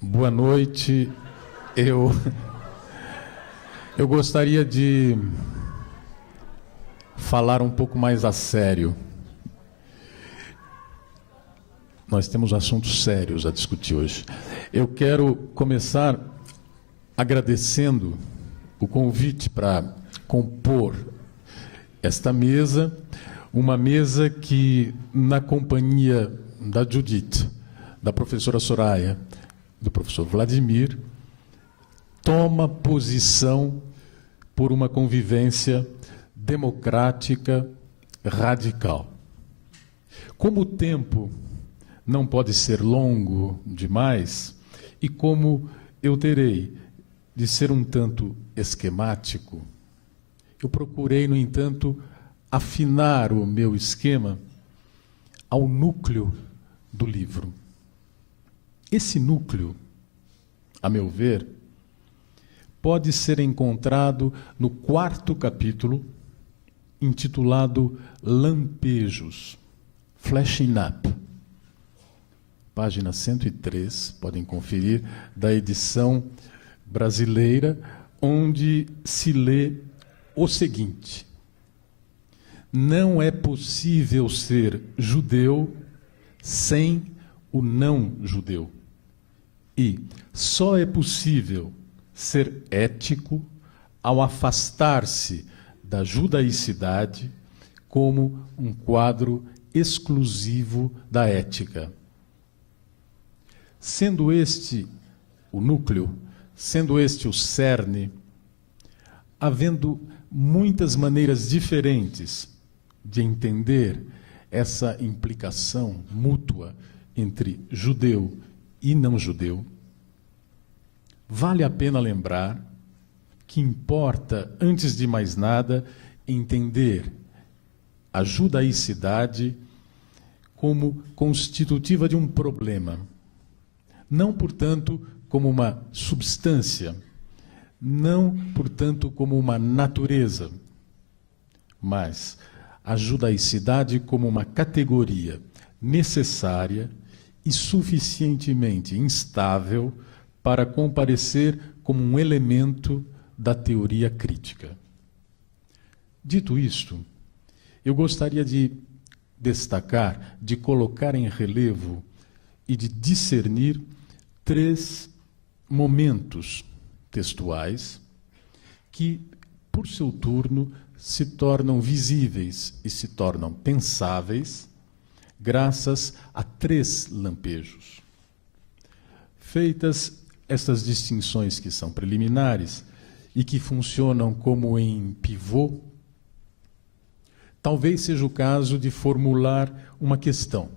boa noite. Eu gostaria de falar um pouco mais a sério. Nós temos assuntos sérios a discutir hoje. Eu quero começar agradecendo o convite para compor esta mesa, uma mesa que, na companhia da Judith, da professora Soraya, do professor Vladimir, toma posição por uma convivência democrática radical. Como o tempo não pode ser longo demais, e como eu terei de ser um tanto esquemático, eu procurei, no entanto, afinar o meu esquema ao núcleo do livro. Esse núcleo, a meu ver, pode ser encontrado no 4º capítulo, intitulado Lampejos, Flashing Up. Página 103, podem conferir, da edição brasileira, onde se lê o seguinte: não é possível ser judeu sem o não-judeu. E só é possível ser ético ao afastar-se da judaicidade como um quadro exclusivo da ética. Sendo este o núcleo, sendo este o cerne, havendo muitas maneiras diferentes de entender essa implicação mútua entre judeu e não judeu, vale a pena lembrar que importa, antes de mais nada, entender a judaicidade como constitutiva de um problema. Não, portanto, como uma substância, não, portanto, como uma natureza, mas a judaicidade como uma categoria necessária e suficientemente instável para comparecer como um elemento da teoria crítica. Dito isto, eu gostaria de destacar, de colocar em relevo e de discernir 3 momentos textuais que, por seu turno, se tornam visíveis e se tornam pensáveis graças a 3 lampejos. Feitas estas distinções que são preliminares e que funcionam como em pivô, talvez seja o caso de formular uma questão.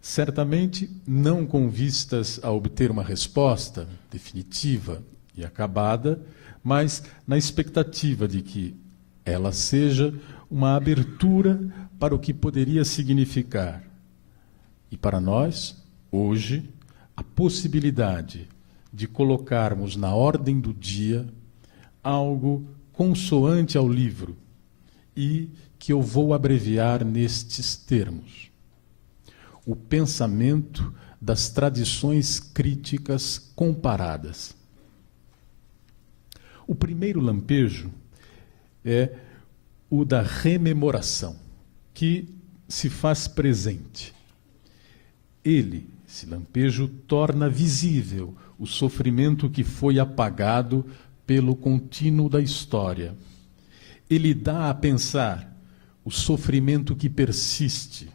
Certamente não com vistas a obter uma resposta definitiva e acabada, mas na expectativa de que ela seja uma abertura para o que poderia significar. E para nós, hoje, a possibilidade de colocarmos na ordem do dia algo consoante ao livro e que eu vou abreviar nestes termos: o pensamento das tradições críticas comparadas. O primeiro lampejo é o da rememoração, que se faz presente. Ele, esse lampejo, torna visível o sofrimento que foi apagado pelo contínuo da história. Ele dá a pensar o sofrimento que persiste.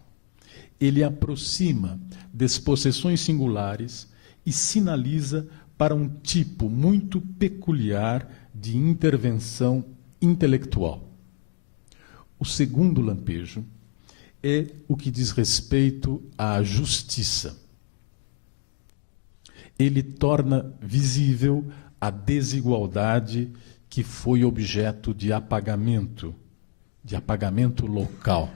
Ele aproxima despossessões singulares e sinaliza para um tipo muito peculiar de intervenção intelectual. O segundo lampejo é o que diz respeito à justiça. Ele torna visível a desigualdade que foi objeto de apagamento local.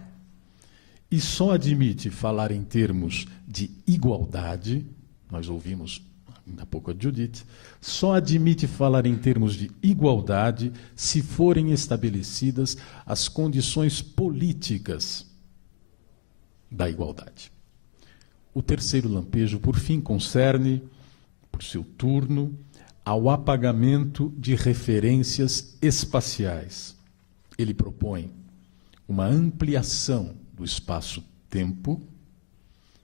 E só admite falar em termos de igualdade, nós ouvimos ainda há pouco a Judith, só admite falar em termos de igualdade se forem estabelecidas as condições políticas da igualdade. O terceiro lampejo, por fim, concerne, por seu turno, ao apagamento de referências espaciais. Ele propõe uma ampliação do espaço-tempo,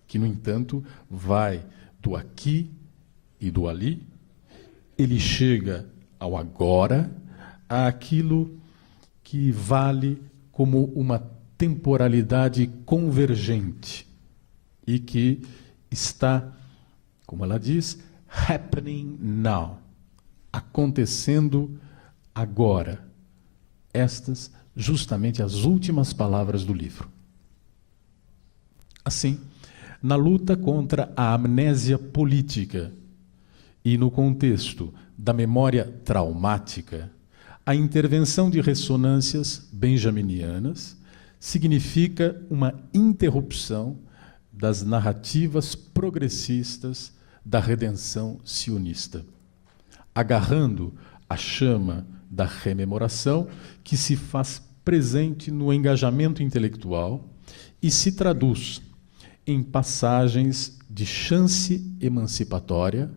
que, no entanto, vai do aqui e do ali. Ele chega ao agora, àquilo que vale como uma temporalidade convergente e que está, como ela diz, happening now, acontecendo agora. Estas, justamente, as últimas palavras do livro. Assim, na luta contra a amnésia política e no contexto da memória traumática, a intervenção de ressonâncias benjaminianas significa uma interrupção das narrativas progressistas da redenção sionista, agarrando a chama da rememoração que se faz presente no engajamento intelectual e se traduz em passagens de chance emancipatória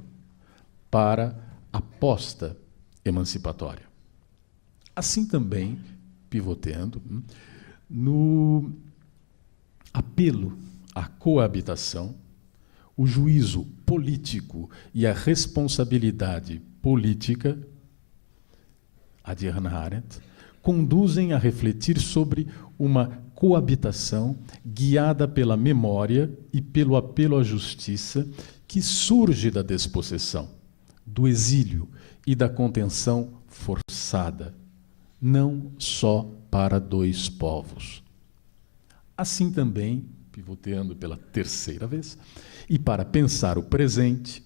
para aposta emancipatória. Assim também, pivoteando, no apelo à coabitação, o juízo político e a responsabilidade política, a de Hannah Arendt, conduzem a refletir sobre uma coabitação guiada pela memória e pelo apelo à justiça que surge da despossessão, do exílio e da contenção forçada, não só para dois povos. Assim também, pivoteando pela terceira vez, e para pensar o presente,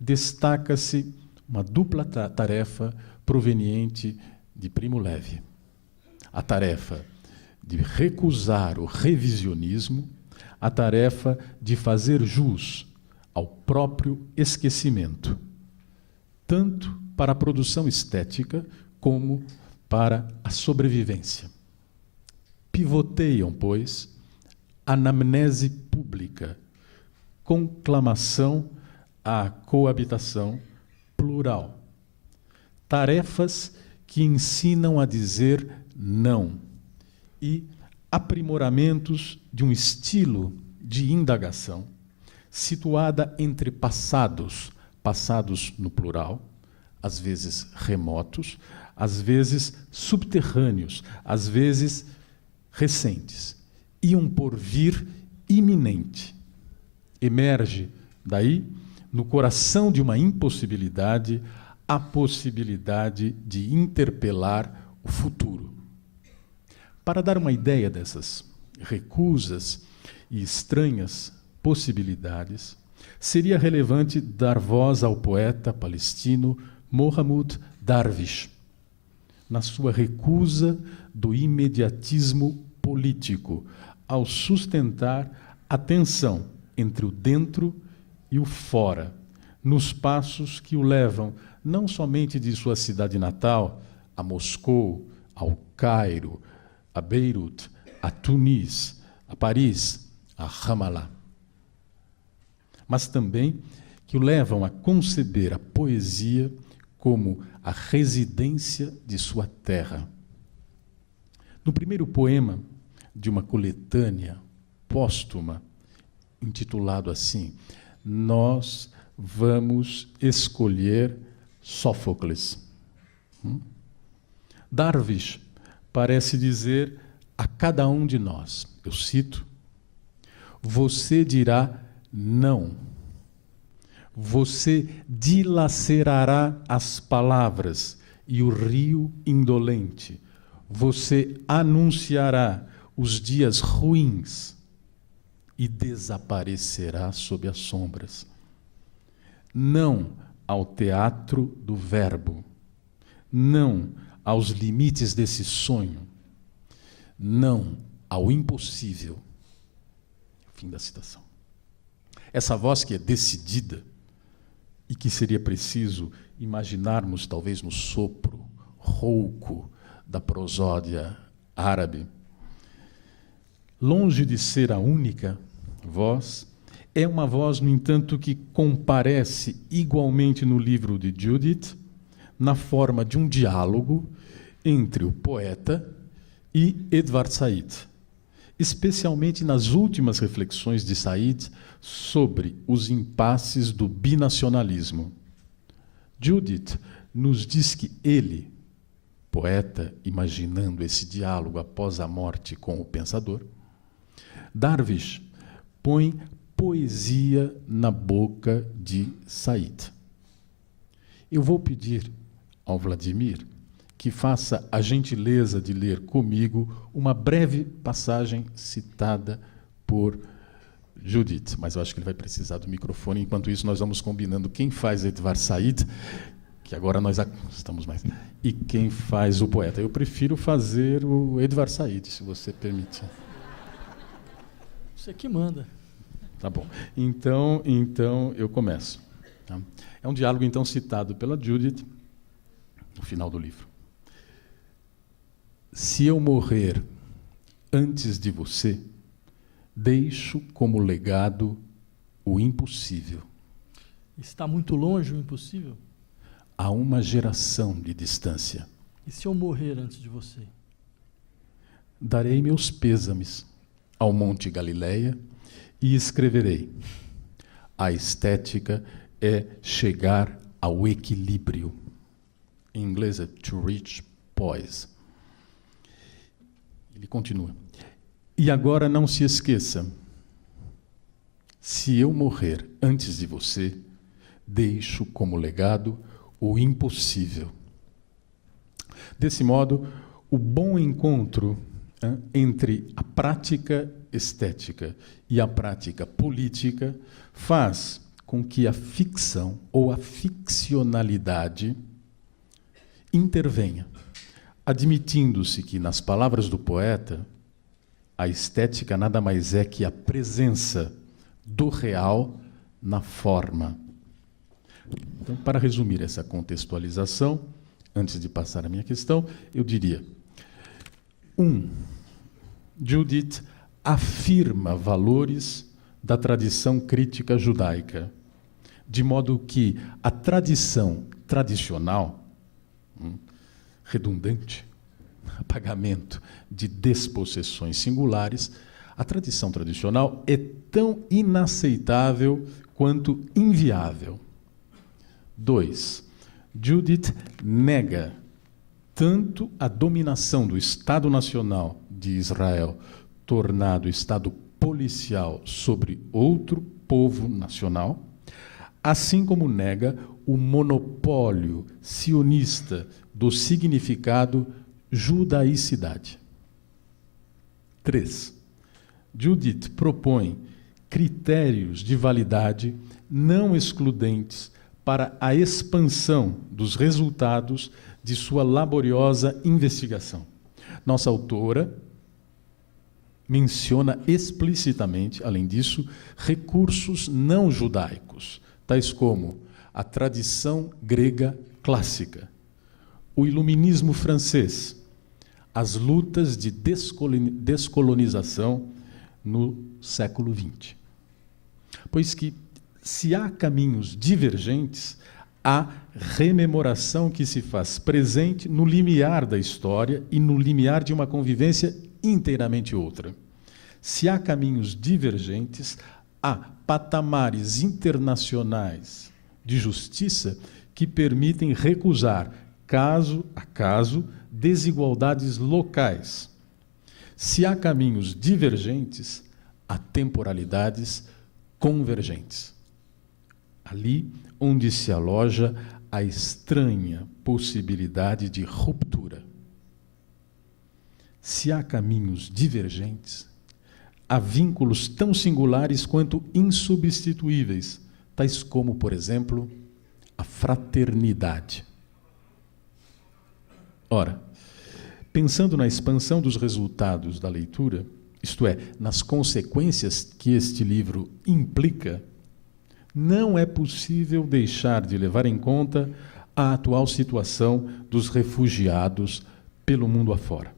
destaca-se uma dupla tarefa proveniente de Primo Levi. A tarefa de recusar o revisionismo, a tarefa de fazer jus ao próprio esquecimento, tanto para a produção estética como para a sobrevivência. Pivoteiam, pois, anamnese pública, conclamação à coabitação plural, tarefas que ensinam a dizer não e aprimoramentos de um estilo de indagação situada entre passados no plural, às vezes remotos, às vezes subterrâneos, às vezes recentes, e um porvir iminente. Emerge, daí, no coração de uma impossibilidade, a possibilidade de interpelar o futuro. Para dar uma ideia dessas recusas e estranhas possibilidades, seria relevante dar voz ao poeta palestino Mohammad Darwish, na sua recusa do imediatismo político, ao sustentar a tensão entre o dentro e o fora, nos passos que o levam não somente de sua cidade natal, a Moscou, ao Cairo, a Beirute, a Tunis, a Paris, a Ramallah, mas também que o levam a conceber a poesia como a residência de sua terra. No primeiro poema de uma coletânea póstuma, intitulado assim, Nós vamos escolher Sófocles. Darwish parece dizer a cada um de nós, eu cito, você dirá não. Você dilacerará as palavras e o rio indolente. Você anunciará os dias ruins e desaparecerá sob as sombras. Não ao teatro do verbo. Não aos limites desse sonho. Não ao impossível. Fim da citação. Essa voz que é decidida e que seria preciso imaginarmos talvez no sopro rouco da prosódia árabe, longe de ser a única voz, é uma voz, no entanto, que comparece igualmente no livro de Judith, na forma de um diálogo entre o poeta e Edward Said, especialmente nas últimas reflexões de Said sobre os impasses do binacionalismo. Judith nos diz que ele, poeta imaginando esse diálogo após a morte com o pensador, Darwish põe poesia na boca de Said. Eu vou pedir ao Vladimir que faça a gentileza de ler comigo uma breve passagem citada por Judith, mas eu acho que ele vai precisar do microfone. Enquanto isso, nós vamos combinando quem faz Edward Said, que agora nós estamos mais, e quem faz o poeta. Eu prefiro fazer o Edward Said, se você permite. Você que manda. Tá bom. Então eu começo. Tá? É um diálogo, então, citado pela Judith, no final do livro. Se eu morrer antes de você, deixo como legado o impossível. Está muito longe o impossível? A uma geração de distância. E se eu morrer antes de você? darei meus pêsames ao Monte Galileia e escreverei: a estética é chegar ao equilíbrio. Em inglês é to reach poise. Ele continua: e agora não se esqueça, se eu morrer antes de você, deixo como legado o impossível. Desse modo, o bom encontro entre a prática estética e a prática política faz com que a ficção ou a ficcionalidade intervenha, admitindo-se que, nas palavras do poeta, a estética nada mais é que a presença do real na forma. Então, para resumir essa contextualização, antes de passar a minha questão, eu diria: Judith afirma valores da tradição crítica judaica, de modo que a tradição tradicional, redundante, apagamento de despossessões singulares, a tradição tradicional é tão inaceitável quanto inviável. 2. Judith nega tanto a dominação do Estado Nacional de Israel, tornado Estado policial sobre outro povo nacional, assim como nega o monopólio sionista do significado judaicidade. 3. Judith propõe critérios de validade não excludentes para a expansão dos resultados de sua laboriosa investigação. Nossa autora menciona explicitamente, além disso, recursos não judaicos, tais como a tradição grega clássica, o iluminismo francês, as lutas de descolonização no século XX. Pois que, se há caminhos divergentes, há rememoração que se faz presente no limiar da história e no limiar de uma convivência inteiramente outra. Se há caminhos divergentes, há patamares internacionais de justiça que permitem recusar, caso a caso, desigualdades locais. Se há caminhos divergentes, há temporalidades convergentes. Ali onde se aloja a estranha possibilidade de ruptura. Se há caminhos divergentes, há vínculos tão singulares quanto insubstituíveis, tais como, por exemplo, a fraternidade. Ora, pensando na expansão dos resultados da leitura, isto é, nas consequências que este livro implica, não é possível deixar de levar em conta a atual situação dos refugiados pelo mundo afora.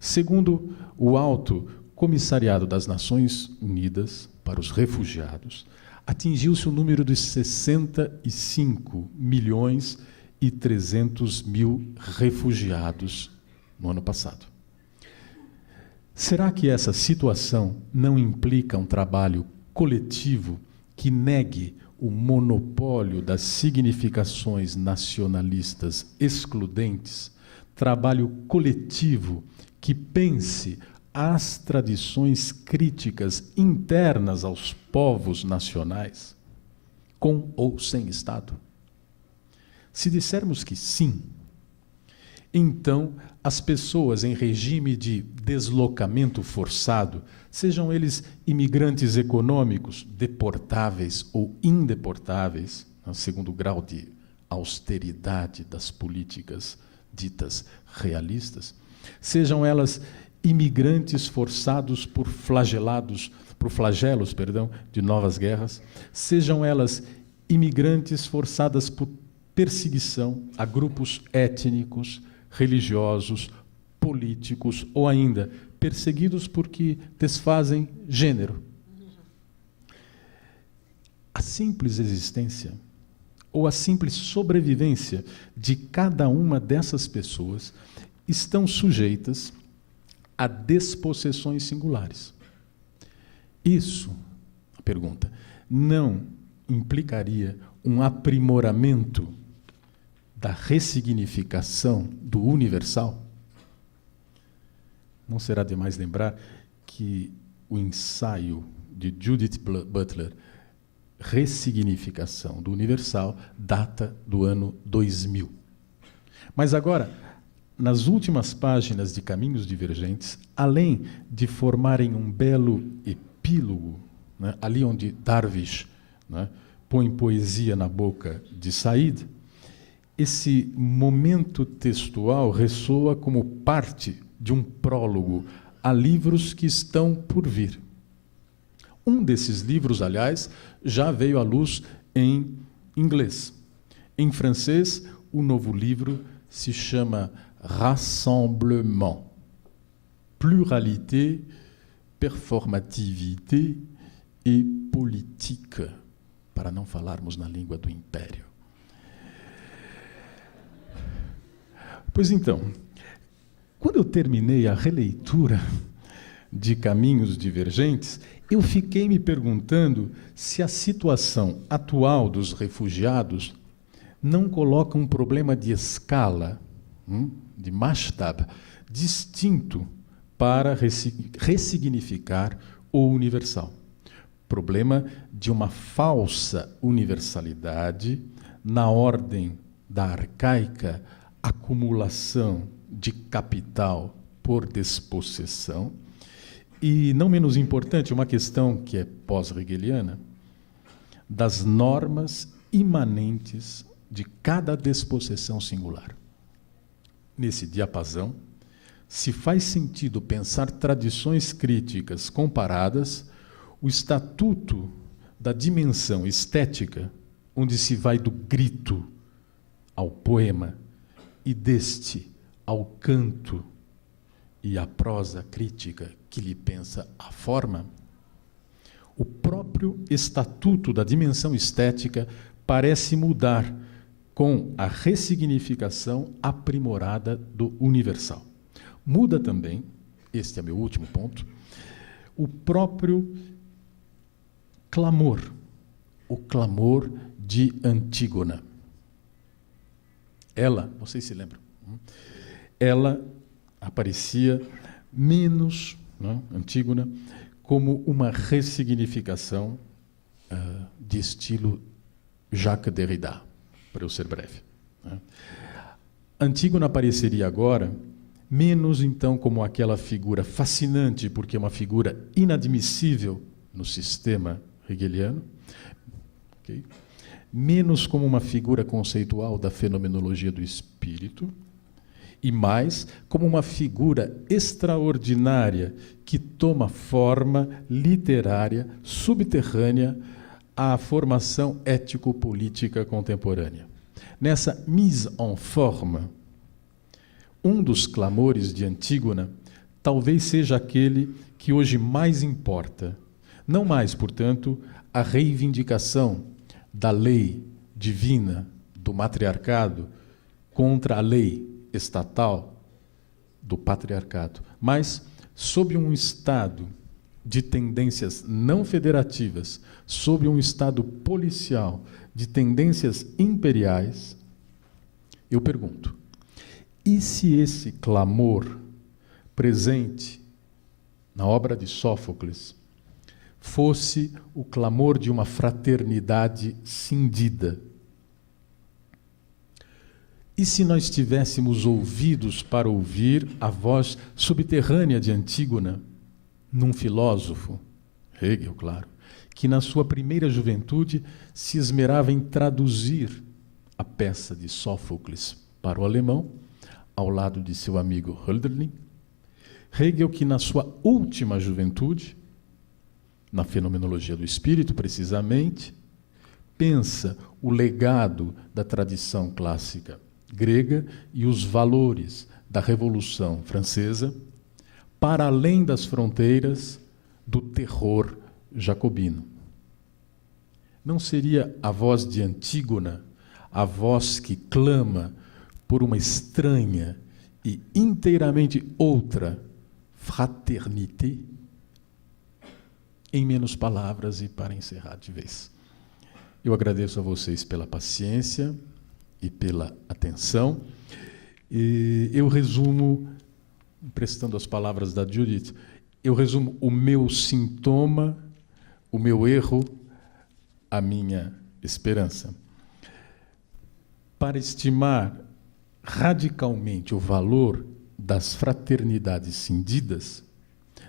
Segundo o Alto Comissariado das Nações Unidas para os Refugiados, atingiu-se o número de 65.300.000 refugiados no ano passado. Será que essa situação não implica um trabalho coletivo que negue o monopólio das significações nacionalistas excludentes, trabalho coletivo que pense as tradições críticas internas aos povos nacionais, com ou sem Estado? Se dissermos que sim, então as pessoas em regime de deslocamento forçado, sejam eles imigrantes econômicos, deportáveis ou indeportáveis, segundo o grau de austeridade das políticas ditas realistas, sejam elas imigrantes forçados por flagelos, de novas guerras, sejam elas imigrantes forçadas por perseguição a grupos étnicos, religiosos, políticos ou ainda perseguidos porque desfazem gênero. A simples existência ou a simples sobrevivência de cada uma dessas pessoas estão sujeitas a despossessões singulares. Isso, a pergunta, não implicaria um aprimoramento da ressignificação do universal? Não será demais lembrar que o ensaio de Judith Butler, Ressignificação do Universal, data do ano 2000. Mas agora, nas últimas páginas de Caminhos Divergentes, além de formarem um belo epílogo, né, ali onde Darwish, né, põe poesia na boca de Said, esse momento textual ressoa como parte de um prólogo a livros que estão por vir. Um desses livros, aliás, já veio à luz em inglês. Em francês, o novo livro se chama Rassemblement, Pluralité, Performativité et Politique, para não falarmos na língua do Império. Pois então, quando eu terminei a releitura de Caminhos Divergentes, eu fiquei me perguntando se a situação atual dos refugiados não coloca um problema de escala, de masshtab, distinto para ressignificar o universal. Problema de uma falsa universalidade na ordem da arcaica acumulação de capital por despossessão, e, não menos importante, uma questão que é pós-hegeliana, das normas imanentes de cada despossessão singular. Nesse diapasão, se faz sentido pensar tradições críticas comparadas, o estatuto da dimensão estética, onde se vai do grito ao poema e deste ao canto e à prosa crítica que lhe pensa a forma, o próprio estatuto da dimensão estética parece mudar com a ressignificação aprimorada do universal. Muda também, este é meu último ponto, o próprio clamor, o clamor de Antígona. Ela, vocês se lembram, ela aparecia menos, Antígona, como uma ressignificação de estilo Jacques Derrida, para eu ser breve. Antígona apareceria agora menos, então, como aquela figura fascinante, porque é uma figura inadmissível no sistema hegeliano, okay? Menos como uma figura conceitual da fenomenologia do espírito, e mais como uma figura extraordinária que toma forma literária subterrânea à formação ético-política contemporânea. Nessa mise en forme, um dos clamores de Antígona talvez seja aquele que hoje mais importa. Não mais, portanto, a reivindicação da lei divina do matriarcado contra a lei estatal do patriarcado, mas sob um estado de tendências não federativas, sob um estado policial de tendências imperiais, eu pergunto, e se esse clamor presente na obra de Sófocles fosse o clamor de uma fraternidade cindida? E se nós tivéssemos ouvidos para ouvir a voz subterrânea de Antígona, num filósofo, Hegel, claro, que na sua primeira juventude se esmerava em traduzir a peça de Sófocles para o alemão, ao lado de seu amigo Hölderlin, Hegel, que na sua última juventude, na fenomenologia do espírito, precisamente, pensa o legado da tradição clássica grega e os valores da Revolução Francesa para além das fronteiras do terror jacobino. Não seria a voz de Antígona a voz que clama por uma estranha e inteiramente outra fraternité, em menos palavras e para encerrar de vez. Eu agradeço a vocês pela paciência e pela atenção. E eu resumo, emprestando as palavras da Judith, eu resumo o meu sintoma, o meu erro, a minha esperança. Para estimar radicalmente o valor das fraternidades cindidas,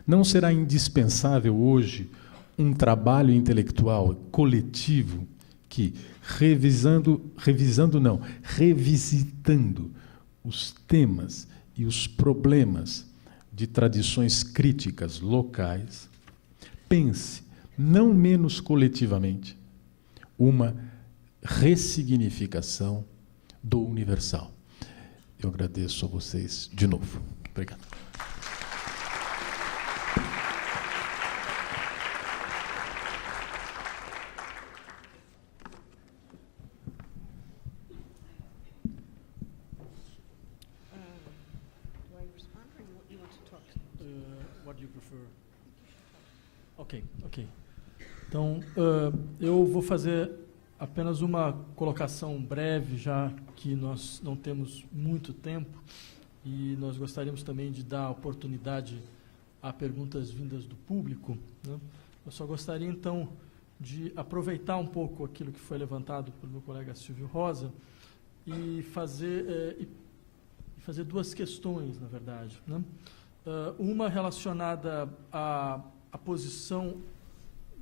não será indispensável hoje um trabalho intelectual coletivo que, revisitando os temas e os problemas de tradições críticas locais, pense, não menos coletivamente, uma ressignificação do universal. Eu agradeço a vocês de novo. Obrigado. What do you prefer? Ok. Então, eu vou fazer apenas uma colocação breve, já que nós não temos muito tempo, e nós gostaríamos também de dar oportunidade a perguntas vindas do público, né? Eu só gostaria, então, de aproveitar um pouco aquilo que foi levantado pelo meu colega Silvio Rosa e fazer duas questões, na verdade, né? Uma relacionada à posição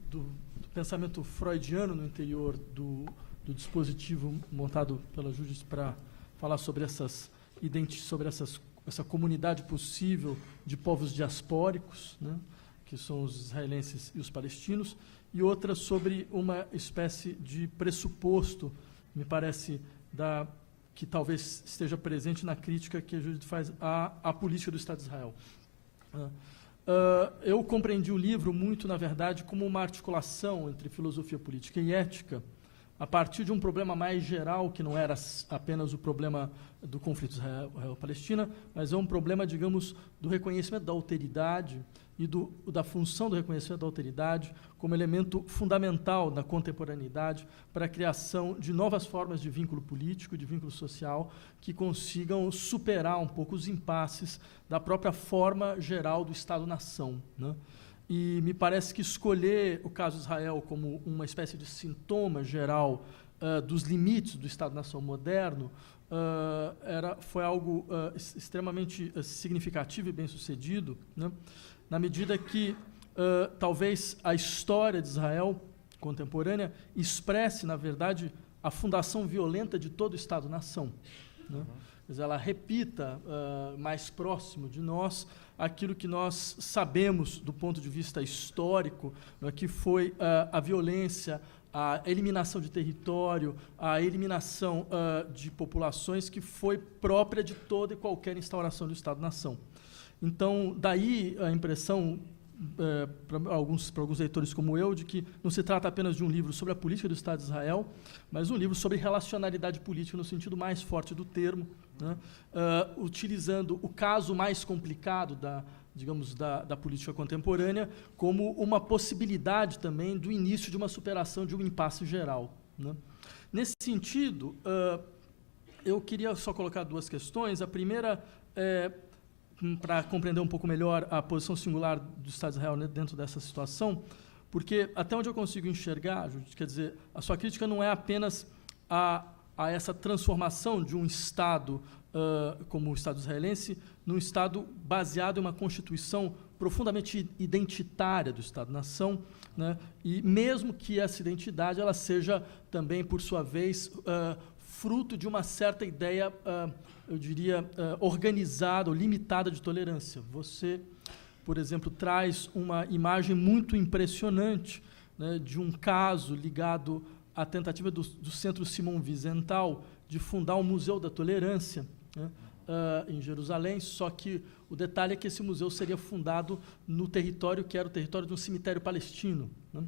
do pensamento freudiano no interior do dispositivo montado pela Judith para falar sobre essa comunidade possível de povos diaspóricos, né, que são os israelenses e os palestinos, e outra sobre uma espécie de pressuposto, me parece, que talvez esteja presente na crítica que a Judith faz à política do Estado de Israel. Eu compreendi o livro muito, na verdade, como uma articulação entre filosofia política e ética, a partir de um problema mais geral, que não era apenas o problema do conflito Israel-Palestina, mas é um problema, digamos, do reconhecimento da alteridade e da função do reconhecimento da alteridade como elemento fundamental na contemporaneidade para a criação de novas formas de vínculo político, de vínculo social, que consigam superar um pouco os impasses da própria forma geral do Estado-nação, né? E me parece que escolher o caso de Israel como uma espécie de sintoma geral dos limites do Estado-nação moderno foi algo extremamente significativo e bem-sucedido, né? Na medida que talvez a história de Israel contemporânea expresse, na verdade, a fundação violenta de todo Estado-nação, né? Quer dizer, ela repita mais próximo de nós aquilo que nós sabemos do ponto de vista histórico, né, que foi a violência, a eliminação de território, a eliminação de populações que foi própria de toda e qualquer instauração do Estado-nação. Então, daí a impressão, para alguns leitores como eu, de que não se trata apenas de um livro sobre a política do Estado de Israel, mas um livro sobre relacionalidade política no sentido mais forte do termo, né, utilizando o caso mais complicado da política contemporânea como uma possibilidade também do início de uma superação de um impasse geral, né. Nesse sentido, eu queria só colocar duas questões. A primeira é para compreender um pouco melhor a posição singular do Estado de Israel dentro dessa situação, porque até onde eu consigo enxergar, Judith, quer dizer, a sua crítica não é apenas a essa transformação de um Estado como o Estado israelense num Estado baseado em uma Constituição profundamente identitária do Estado-nação, né, e mesmo que essa identidade ela seja também, por sua vez, fruto de uma certa ideia, eu diria, organizada ou limitada de tolerância. Você, por exemplo, traz uma imagem muito impressionante, né, de um caso ligado à tentativa do Centro Simon Wiesenthal de fundar um Museu da Tolerância, né, em Jerusalém, só que o detalhe é que esse museu seria fundado no território que era o território de um cemitério palestino, né?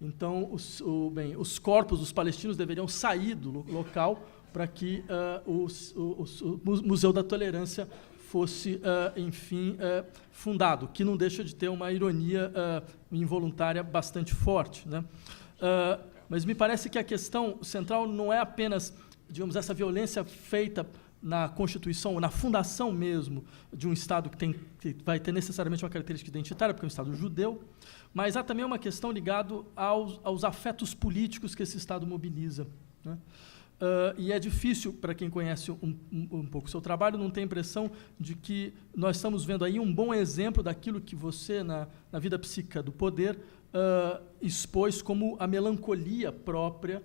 Então, os corpos dos palestinos deveriam sair do local para que o Museu da Tolerância fosse, enfim, fundado, que não deixa de ter uma ironia involuntária bastante forte, né? Mas me parece que a questão central não é apenas, digamos, essa violência feita na Constituição, na fundação mesmo de um Estado que vai ter necessariamente uma característica identitária, porque é um Estado judeu, mas há também uma questão ligada aos afetos políticos que esse Estado mobiliza, né? E é difícil, para quem conhece um pouco o seu trabalho, não ter a impressão de que nós estamos vendo aí um bom exemplo daquilo que você, na vida psíquica do poder, expôs como a melancolia própria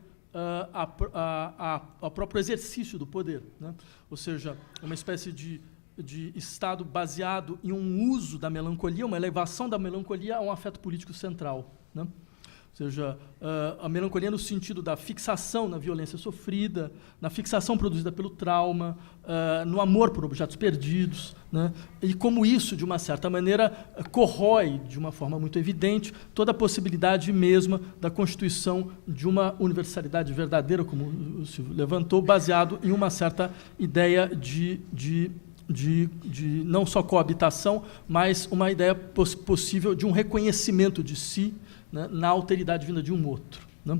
ao próprio exercício do poder, né? Ou seja, uma espécie de Estado baseado em um uso da melancolia, uma elevação da melancolia a um afeto político central, né? Ou seja, a melancolia no sentido da fixação na violência sofrida, na fixação produzida pelo trauma, no amor por objetos perdidos, né? E como isso, de uma certa maneira, corrói, de uma forma muito evidente, toda a possibilidade mesma da constituição de uma universalidade verdadeira, como o Silvio levantou, baseado em uma certa ideia de não só coabitação, mas uma ideia possível de um reconhecimento de si, né, na alteridade vinda de um outro, né?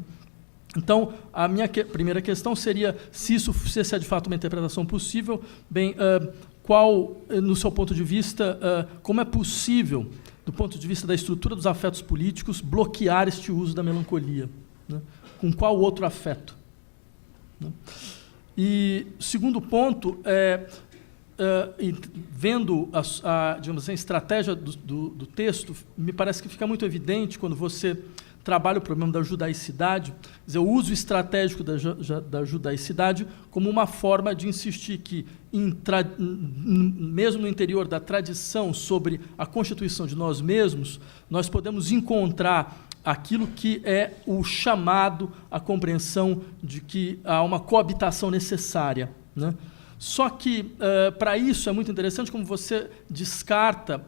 Então, a minha primeira questão seria se essa é de fato uma interpretação possível. Bem, qual, no seu ponto de vista, como é possível, do ponto de vista da estrutura dos afetos políticos, bloquear este uso da melancolia, né? Com qual outro afeto, né? E segundo ponto vendo digamos assim, a estratégia do texto, me parece que fica muito evidente quando você trabalha o problema da judaicidade, quer dizer, o uso estratégico da judaicidade como uma forma de insistir que, mesmo no interior da tradição sobre a constituição de nós mesmos, nós podemos encontrar aquilo que é o chamado à compreensão de que há uma coabitação necessária, né? Só que, para isso, é muito interessante como você descarta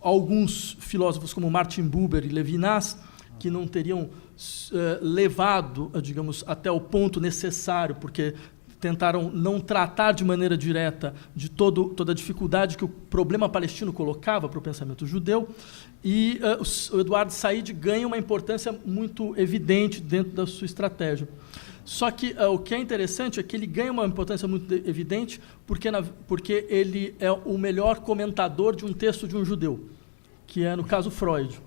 alguns filósofos como Martin Buber e Levinas, que não teriam levado, digamos, até o ponto necessário, porque tentaram não tratar de maneira direta de toda a dificuldade que o problema palestino colocava para o pensamento judeu, e o Eduardo Said ganha uma importância muito evidente dentro da sua estratégia. Só que o que é interessante é que ele ganha uma importância muito evidente porque ele é o melhor comentador de um texto de um judeu, que é, no caso, Freud,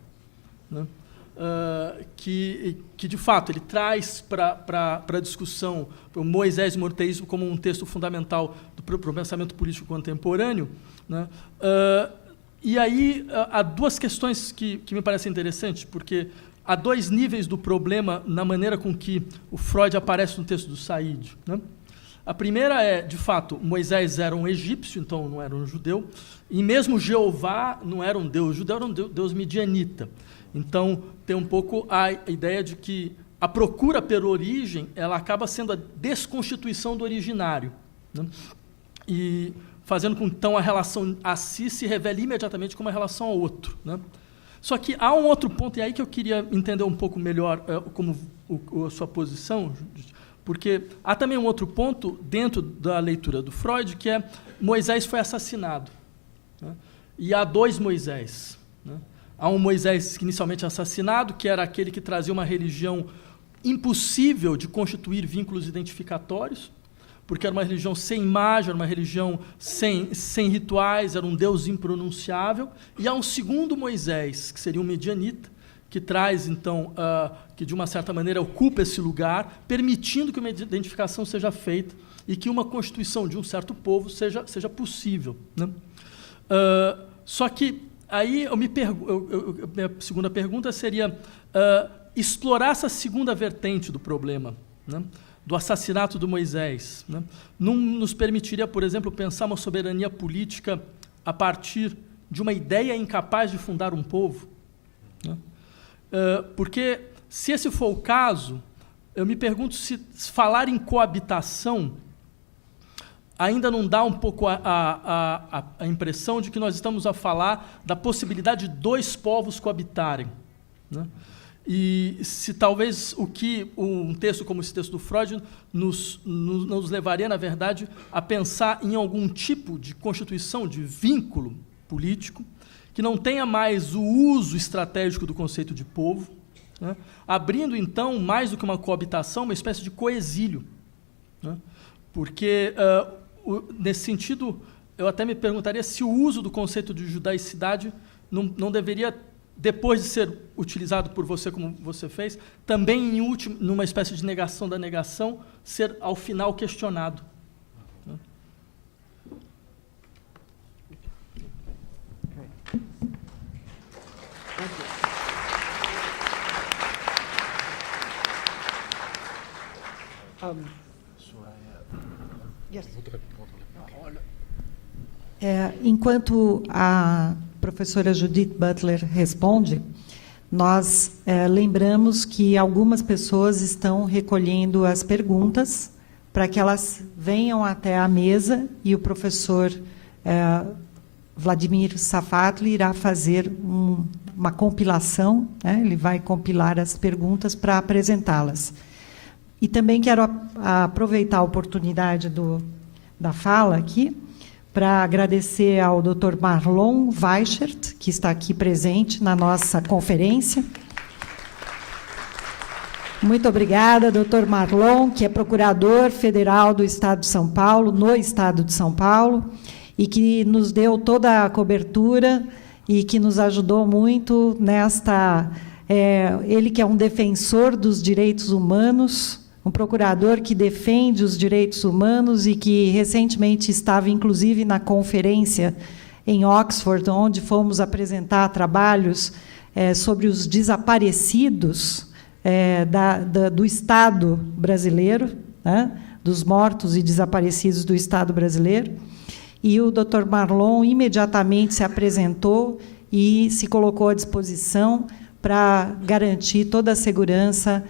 né? Que, de fato, ele traz para a discussão o Moisés e o monoteísmo como um texto fundamental para o pensamento político contemporâneo, né? E aí há duas questões que me parecem interessantes, porque há dois níveis do problema na maneira com que o Freud aparece no texto do Said, né? A primeira é, de fato, Moisés era um egípcio, então não era um judeu, e mesmo Jeová não era um deus judeu, era um deus midianita. Então, tem um pouco a ideia de que a procura pela origem, ela acaba sendo a desconstituição do originário, né? E fazendo com que, então, a relação a si se revele imediatamente como uma relação ao outro, né? Só que há um outro ponto, e aí que eu queria entender um pouco melhor como a sua posição, porque há também um outro ponto dentro da leitura do Freud, que é Moisés foi assassinado, né? E há dois Moisés, né? Há um Moisés inicialmente assassinado, que era aquele que trazia uma religião impossível de constituir vínculos identificatórios, porque era uma religião sem imagem, era uma religião sem rituais, era um Deus impronunciável. E há um segundo Moisés, que seria um medianita, que traz, então, que de uma certa maneira ocupa esse lugar, permitindo que uma identificação seja feita e que uma constituição de um certo povo seja possível, né? Só que aí minha segunda pergunta seria explorar essa segunda vertente do problema, né, do assassinato do Moisés, né, não nos permitiria, por exemplo, pensar uma soberania política a partir de uma ideia incapaz de fundar um povo, né? Porque, se esse for o caso, eu me pergunto se falar em coabitação ainda não dá um pouco a impressão de que nós estamos a falar da possibilidade de dois povos coabitarem, né? e se talvez um texto como esse texto do Freud nos levaria, na verdade, a pensar em algum tipo de constituição, de vínculo político, que não tenha mais o uso estratégico do conceito de povo, né, abrindo, então, mais do que uma coabitação, uma espécie de coexílio. Né, porque, nesse sentido, eu até me perguntaria se o uso do conceito de judaicidade não deveria, depois de ser utilizado por você como você fez, também, numa espécie de negação da negação, ser, ao final, questionado. Enquanto a professora Judith Butler responde, nós lembramos que algumas pessoas estão recolhendo as perguntas para que elas venham até a mesa e o professor Vladimir Safatli irá fazer uma compilação, né? Ele vai compilar as perguntas para apresentá-las. E também quero aproveitar a oportunidade da fala aqui para agradecer ao Dr. Marlon Weichert, que está aqui presente na nossa conferência. Muito obrigada, Dr. Marlon, que é procurador federal do Estado de São Paulo, no Estado de São Paulo, e que nos deu toda a cobertura e que nos ajudou muito nesta... ele que é um defensor dos direitos humanos, um procurador que defende os direitos humanos e que recentemente estava, inclusive, na conferência em Oxford, onde fomos apresentar trabalhos sobre os desaparecidos do Estado brasileiro, né, dos mortos e desaparecidos do Estado brasileiro. E o Dr. Marlon imediatamente se apresentou e se colocou à disposição para garantir toda a segurança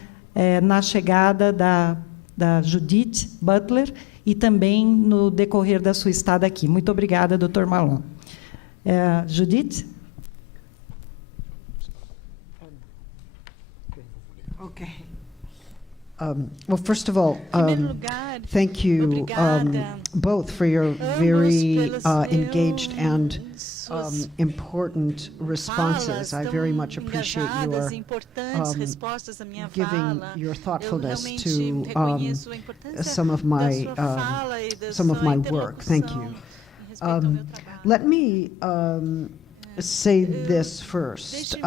na chegada da Judith Butler e também no decorrer da sua estada aqui. Muito obrigada, Dr. Marlon. Judith? Okay. Well, first of all, thank you both for your very engaged and important responses. I very much appreciate your giving your thoughtfulness to some of my work. Thank you. Let me say this first.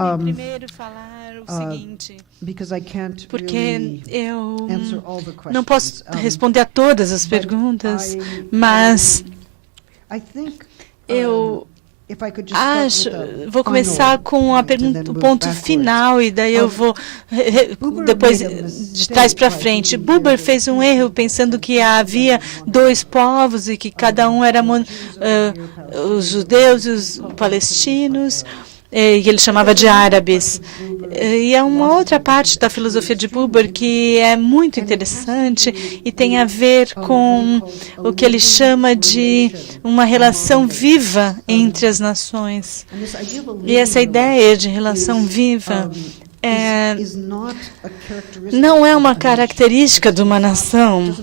Because I can't really answer all the questions. Não posso responder a todas as perguntas, mas eu vou começar com a pergunta, o ponto final, e daí eu vou depois de trás para frente. Buber fez um erro pensando que havia dois povos e que cada um era os judeus e os palestinos, e ele chamava de árabes. E é uma outra parte da filosofia de Buber que é muito interessante e tem a ver com o que ele chama de uma relação viva entre as nações. E essa ideia de relação viva não é uma característica de uma nação.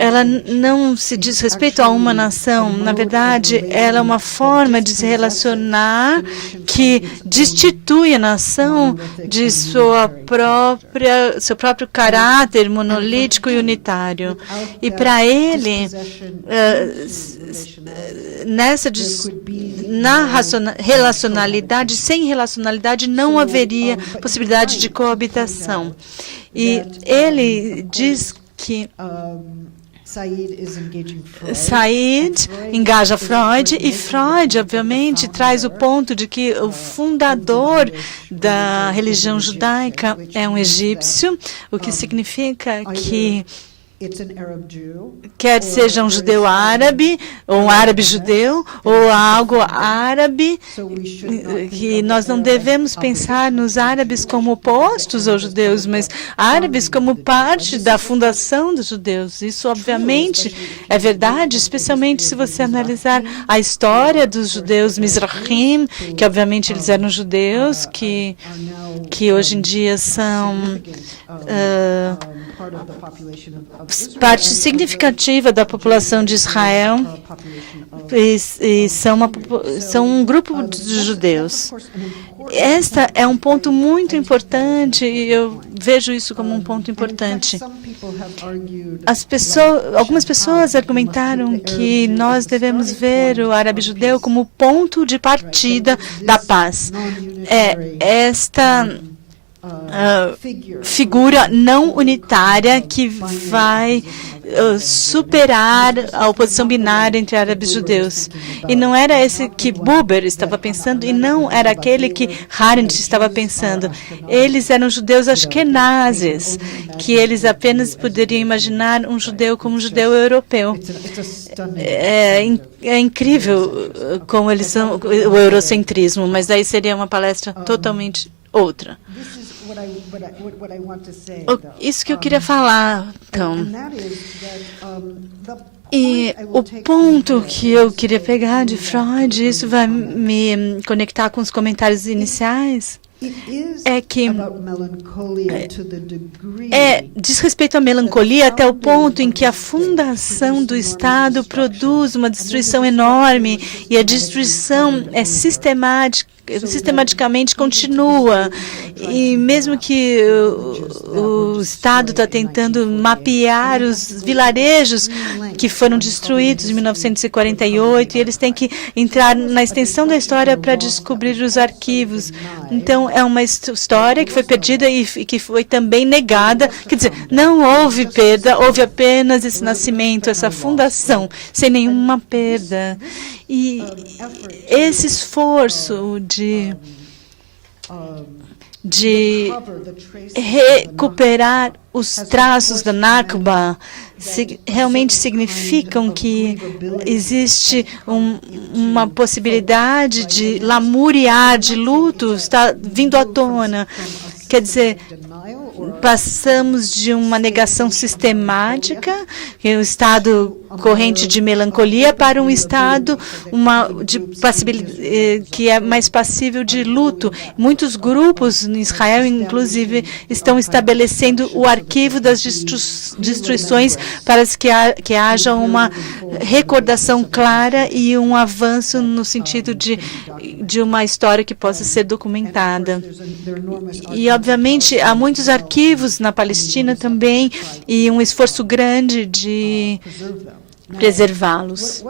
Ela não se diz respeito a uma nação. Na verdade, ela é uma forma de se relacionar que destitui a nação de seu próprio caráter monolítico e unitário. E para ele, na relacionalidade, sem relacionalidade, não haveria possibilidade de coabitação. E ele diz que Said engaja Freud, e Freud, obviamente, traz o ponto de que o fundador da religião judaica é um egípcio, o que significa que quer seja um judeu árabe, ou um árabe judeu, ou algo árabe, que nós não devemos pensar nos árabes como opostos aos judeus, mas árabes como parte da fundação dos judeus. Isso, obviamente, é verdade, especialmente se você analisar a história dos judeus Mizrahim, que, obviamente, eles eram judeus, que hoje em dia são parte significativa da população de Israel e são um grupo de judeus. Este é um ponto muito importante e eu vejo isso como um ponto importante. Algumas pessoas argumentaram que nós devemos ver o árabe judeu como ponto de partida da paz. Esta figura não unitária que vai superar a oposição binária entre árabes e judeus. E não era esse que Buber estava pensando, e não era aquele que Arendt estava pensando. Eles eram judeus ashkenazes, que eles apenas poderiam imaginar um judeu como um judeu europeu. É incrível como eles são o eurocentrismo, mas daí seria uma palestra totalmente outra. Isso que eu queria falar, então. E o ponto que eu queria pegar de Freud, isso vai me conectar com os comentários iniciais, é que diz respeito à melancolia até o ponto em que a fundação do Estado produz uma destruição enorme e a destruição é sistematicamente continua. E mesmo que o Estado está tentando mapear os vilarejos que foram destruídos em 1948, e eles têm que entrar na extensão da história para descobrir os arquivos. Então, é uma história que foi perdida e que foi também negada. Quer dizer, não houve perda, houve apenas esse nascimento, essa fundação, sem nenhuma perda. E esse esforço de recuperar os traços da Nakba realmente significam que existe uma possibilidade de lamuriar, de luto, está vindo à tona. Quer dizer, passamos de uma negação sistemática, que é um estado corrente de melancolia, para um estado que é mais passível de luto. Muitos grupos em Israel, inclusive, estão estabelecendo o arquivo das destruições para que haja uma recordação clara e um avanço no sentido de uma história que possa ser documentada. E, obviamente, há muitos arquivos na Palestina também e um esforço grande de preservá-los.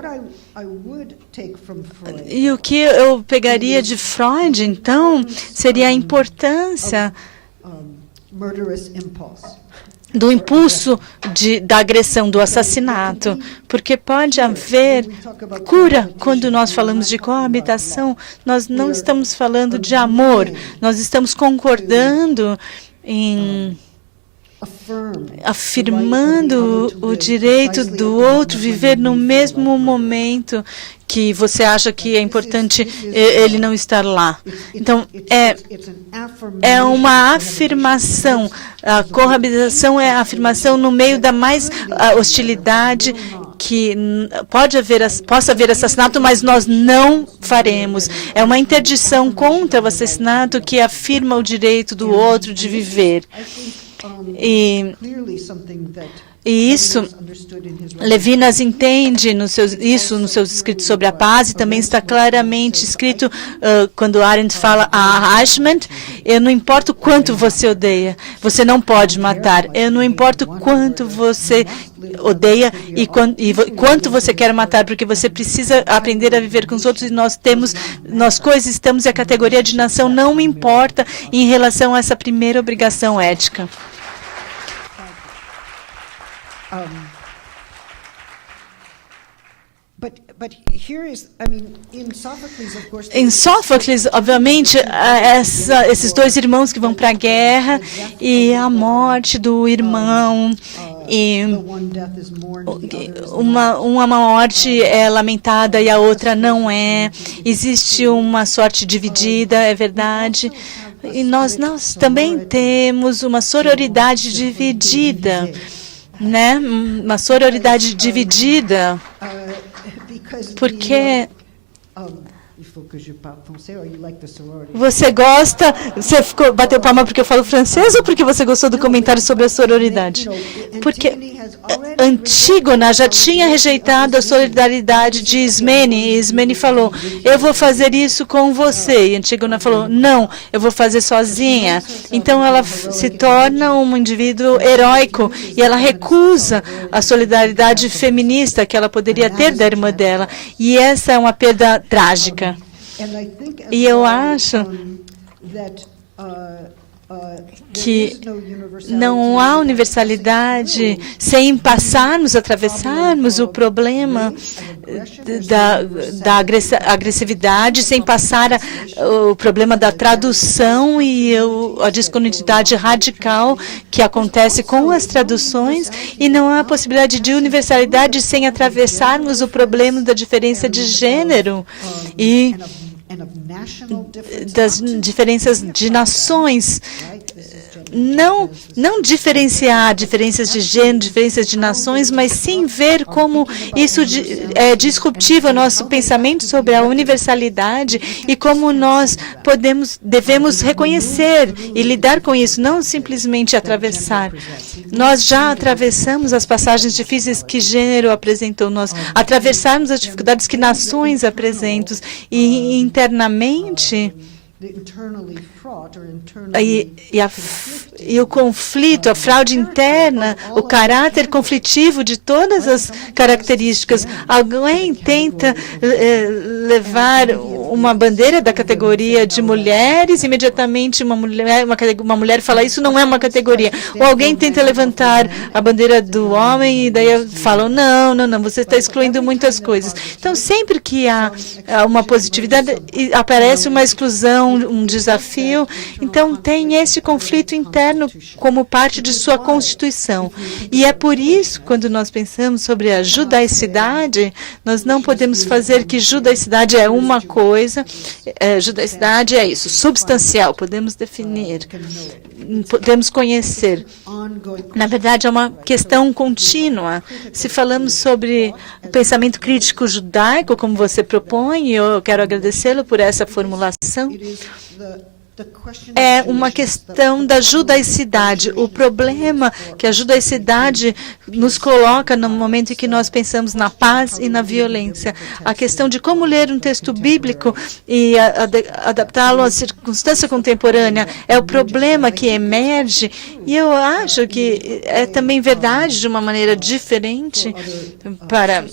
E o que eu pegaria de Freud, então, seria a importância do impulso da agressão, do assassinato, porque pode haver cura. Quando nós falamos de coabitação, nós não estamos falando de amor, nós estamos concordando em afirmando o direito do outro viver no mesmo momento que você acha que é importante ele não estar lá. Então, é uma afirmação. A coabitação é a afirmação no meio da mais hostilidade, que possa haver assassinato, mas nós não faremos. É uma interdição contra o assassinato que afirma o direito do outro de viver. E isso, Levinas entende isso nos seus escritos sobre a paz, e também está claramente escrito quando Arendt fala a Eichmann: eu não importo quanto você odeia, você não pode matar. Eu não importo quanto você odeia e quanto você quer matar, porque você precisa aprender a viver com os outros, e nós coexistamos, e a categoria de nação não me importa em relação a essa primeira obrigação ética. Em Sófocles, obviamente, esses dois irmãos que vão para a guerra e a morte do irmão. E uma morte é lamentada e a outra não é. Existe uma sorte dividida, é verdade. E nós também temos uma sororidade dividida, né? Uma sororidade dividida, porque você gosta, bateu palma porque eu falo francês ou porque você gostou do comentário sobre a sororidade? Porque Antígona já tinha rejeitado a solidariedade de Ismene, e Ismene falou, eu vou fazer isso com você, e Antígona falou, não, eu vou fazer sozinha. Então ela se torna um indivíduo heróico, e ela recusa a solidariedade feminista que ela poderia ter da irmã dela, e essa é uma perda trágica. E eu acho que não há universalidade sem atravessarmos o problema da agressividade, sem passar o problema da tradução e a descontinuidade radical que acontece com as traduções, e não há possibilidade de universalidade sem atravessarmos o problema da diferença de gênero e das diferenças de nações. Não diferenciar diferenças de gênero, diferenças de nações, mas sim ver como isso é disruptivo ao nosso pensamento sobre a universalidade e como nós devemos reconhecer e lidar com isso, não simplesmente atravessar. Nós já atravessamos as passagens difíceis que gênero apresentou, nós atravessamos as dificuldades que nações apresentam e internamente e o conflito, a fraude interna, o caráter conflitivo de todas as características. Alguém tenta levar uma bandeira da categoria de mulheres, imediatamente uma mulher fala, isso não é uma categoria. Ou alguém tenta levantar a bandeira do homem e daí falam, não, você está excluindo muitas coisas. Então, sempre que há uma positividade, aparece uma exclusão, um desafio. Então, tem esse conflito interno como parte de sua constituição. E é por isso, quando nós pensamos sobre a judaicidade, nós não podemos fazer que judaicidade é uma coisa, judaicidade é isso, substancial, podemos definir, podemos conhecer. Na verdade, é uma questão contínua. Se falamos sobre o pensamento crítico judaico, como você propõe, eu quero agradecê-lo por essa formulação, é uma questão da judaicidade. O problema que a judaicidade nos coloca no momento em que nós pensamos na paz e na violência. A questão de como ler um texto bíblico e adaptá-lo à circunstância contemporânea é o problema que emerge, e eu acho que é também verdade de uma maneira diferente para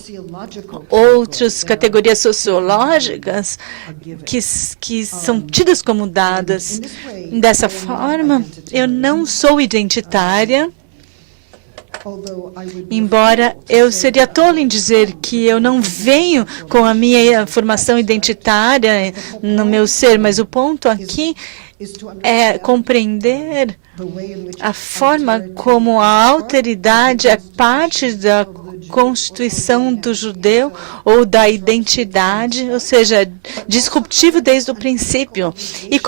outras categorias sociológicas que são tidas como dadas. Dessa forma, eu não sou identitária, embora eu seria tola em dizer que eu não venho com a minha formação identitária no meu ser, mas o ponto aqui é compreender a forma como a alteridade é parte da constituição do judeu ou da identidade, ou seja, disruptivo desde o princípio. E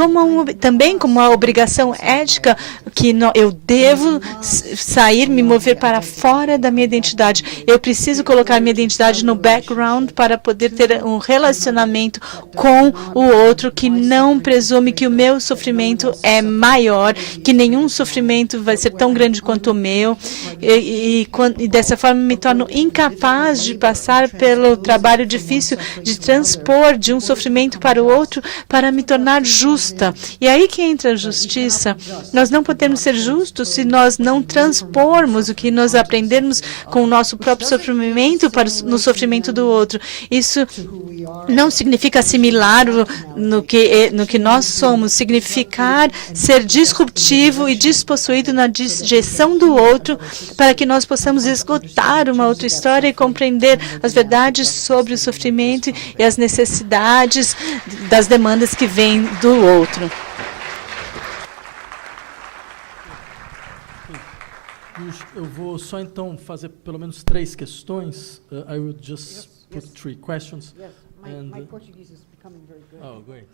também como uma obrigação ética que eu devo sair, me mover para fora da minha identidade. Eu preciso colocar minha identidade no background para poder ter um relacionamento com o outro que não presume que o meu sofrimento é maior, que nenhum sofrimento vai ser tão grande quanto o meu, e dessa forma me torno incapaz de passar pelo trabalho difícil de transpor de um sofrimento para o outro para me tornar justa. E aí que entra a justiça. Nós não podemos ser justos se nós não transpormos o que nós aprendemos com o nosso próprio sofrimento no sofrimento do outro. Isso não significa assimilar no que nós somos, significar ser disruptivo e despossuído na direção do outro para que nós possamos esgotar uma outra outra história e compreender as verdades sobre o sofrimento e as necessidades das demandas que vêm do outro. Eu vou só então fazer pelo menos 3 questões. I will just put 3 questions. Yes, my Portuguese is becoming very good. Oh, great.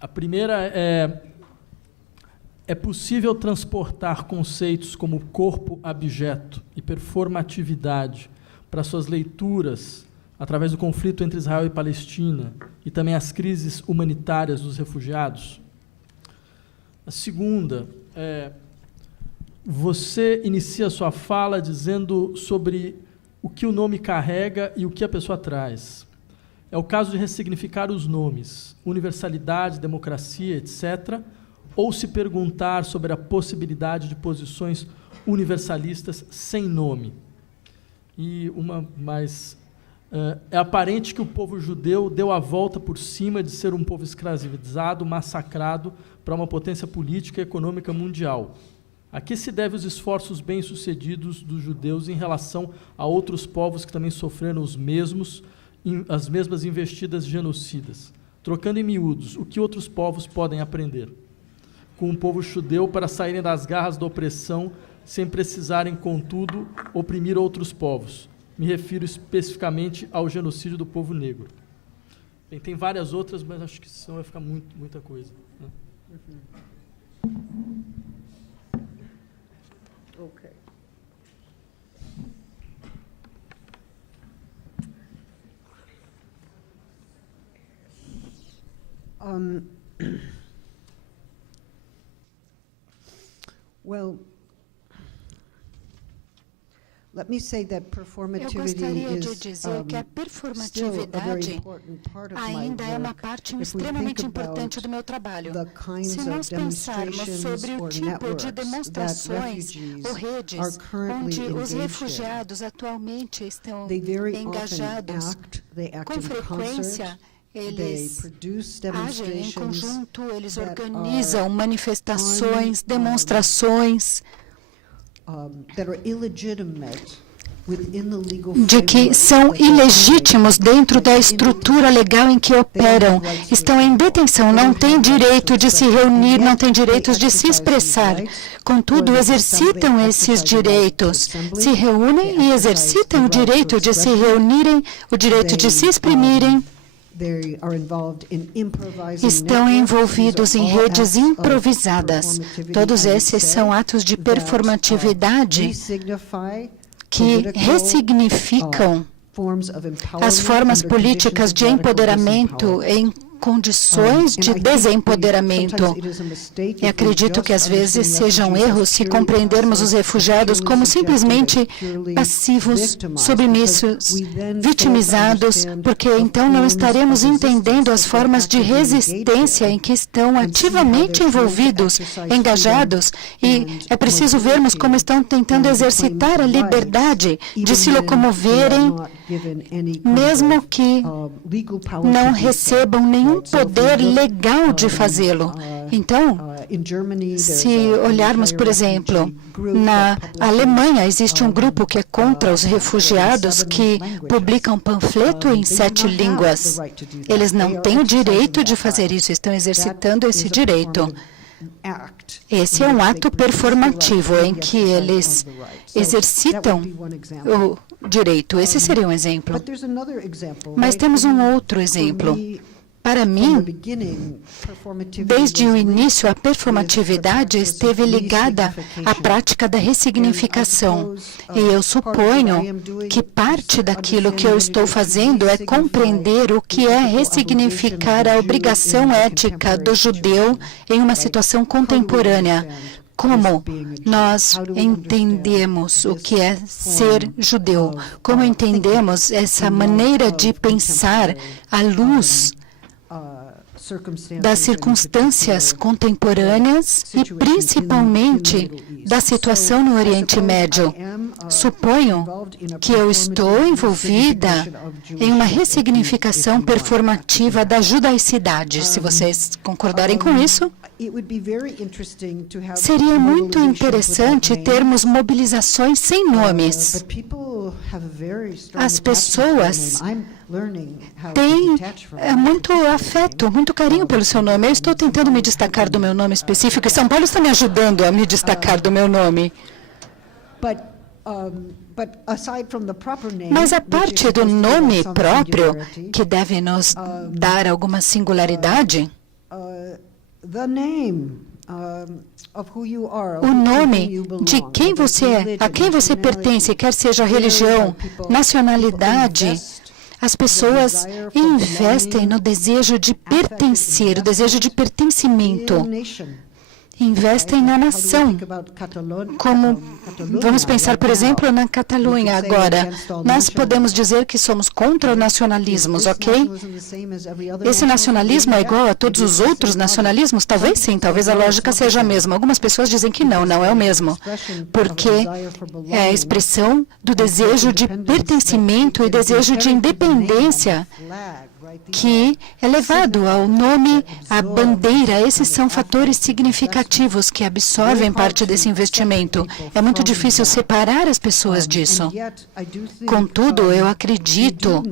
A primeira é possível transportar conceitos como corpo-abjeto e performatividade para suas leituras através do conflito entre Israel e Palestina e também as crises humanitárias dos refugiados? A segunda você inicia sua fala dizendo sobre o que o nome carrega e o que a pessoa traz. É o caso de ressignificar os nomes, universalidade, democracia, etc., ou se perguntar sobre a possibilidade de posições universalistas sem nome. E uma mais... é aparente que o povo judeu deu a volta por cima de ser um povo escravizado, massacrado para uma potência política e econômica mundial. A que se deve os esforços bem-sucedidos dos judeus em relação a outros povos que também sofreram as mesmas investidas genocidas? Trocando em miúdos, o que outros povos podem aprender com o povo judeu para saírem das garras da opressão sem precisarem, contudo, oprimir outros povos? Me refiro especificamente ao genocídio do povo negro. Bem, tem várias outras, mas acho que senão vai ficar muita coisa, né? Okay. Well, let me say that performativity is still a very important part of my ainda é uma work. parte If we extremamente think importante about do meu trabalho. the kinds Se of nós pensarmos demonstrations sobre o or tipo networks de that demonstrações refugees ou redes are currently onde os engaged in, refugiados atualmente estão they very often engajados, they act com in concert, frequência they eles produce agem em demonstrations conjunto, eles that organizam are manifestações, demonstrações that are illegitimate de que são ilegítimos dentro da estrutura legal em que operam, estão em detenção, não têm direito de se reunir, não têm direitos de se expressar. Contudo, exercitam esses direitos, se reúnem e exercitam o direito de se reunirem, o direito de se exprimirem. Estão envolvidos em redes improvisadas. Todos esses são atos de performatividade que ressignificam as formas políticas de empoderamento em condições de desempoderamento. E acredito que às vezes sejam erros se compreendermos os refugiados como simplesmente passivos, submissos, vitimizados, porque então não estaremos entendendo as formas de resistência em que estão ativamente envolvidos, engajados, e é preciso vermos como estão tentando exercitar a liberdade de se locomoverem, mesmo que não recebam nenhum poder legal de fazê-lo. Então, se olharmos, por exemplo, na Alemanha existe um grupo que é contra os refugiados que publica um panfleto em 7 línguas. Eles não têm o direito de fazer isso, estão exercitando esse direito. Esse é um ato performativo em que eles exercitam o direito. Esse seria um exemplo. Mas temos um outro exemplo. Para mim, desde o início, a performatividade esteve ligada à prática da ressignificação. E eu suponho que parte daquilo que eu estou fazendo é compreender o que é ressignificar a obrigação ética do judeu em uma situação contemporânea. Como nós entendemos o que é ser judeu? Como entendemos essa maneira de pensar à luz das circunstâncias contemporâneas e principalmente da situação no Oriente Médio. Suponho que eu estou envolvida em uma ressignificação performativa da judaicidade. Se vocês concordarem com isso, seria muito interessante termos mobilizações sem nomes. As pessoas têm muito afeto, muito carinho pelo seu nome. Eu estou tentando me destacar do meu nome específico e São Paulo está me ajudando a me destacar do meu nome. Mas a parte do nome próprio, que deve nos dar alguma singularidade, o nome de quem você é, a quem você pertence, quer seja religião, nacionalidade, as pessoas investem no desejo de pertencer, o desejo de pertencimento. Investem na nação. Como vamos pensar, por exemplo, na Catalunha agora. Nós podemos dizer que somos contra o nacionalismo, ok? Esse nacionalismo é igual a todos os outros nacionalismos? Talvez sim, talvez a lógica seja a mesma. Algumas pessoas dizem que não, não é o mesmo. Porque é a expressão do desejo de pertencimento e desejo de independência que é levado ao nome, à bandeira. Esses são fatores significativos que absorvem parte desse investimento. É muito difícil separar as pessoas disso. Contudo, eu acredito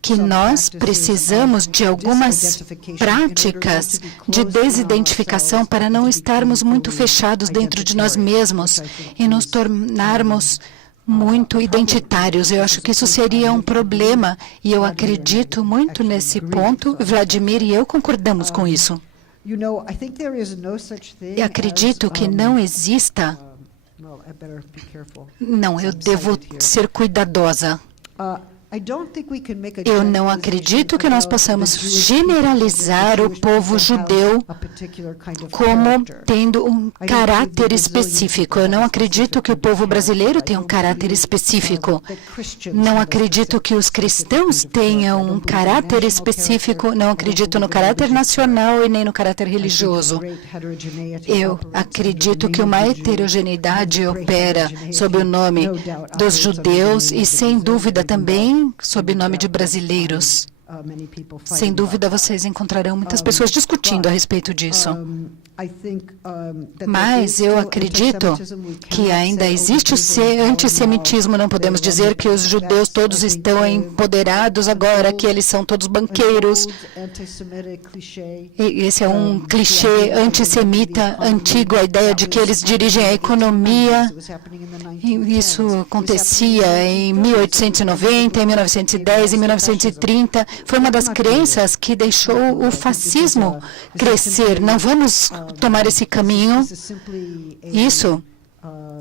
que nós precisamos de algumas práticas de desidentificação para não estarmos muito fechados dentro de nós mesmos e nos tornarmos muito identitários. Eu acho que isso seria um problema e eu acredito muito nesse ponto. Vladimir e eu concordamos com isso. E acredito que não exista... Não, eu devo ser cuidadosa. Eu não acredito que nós possamos generalizar o povo judeu como tendo um caráter específico. Eu não acredito que o povo brasileiro tenha um caráter específico. Não acredito que os cristãos tenham um caráter específico. Não acredito no caráter nacional e nem no caráter religioso. Eu acredito que uma heterogeneidade opera sob o nome dos judeus e, sem dúvida, também sob o nome de brasileiros. Sem dúvida, vocês encontrarão muitas pessoas discutindo a respeito disso. Mas eu acredito que ainda existe o antissemitismo. Não podemos dizer que os judeus todos estão empoderados agora, que eles são todos banqueiros. Esse é um clichê antissemita antigo, a ideia de que eles dirigem a economia. Isso acontecia em 1890, em 1910, em 1930. Foi uma das crenças que deixou o fascismo crescer. Não vamos tomar esse caminho. Isso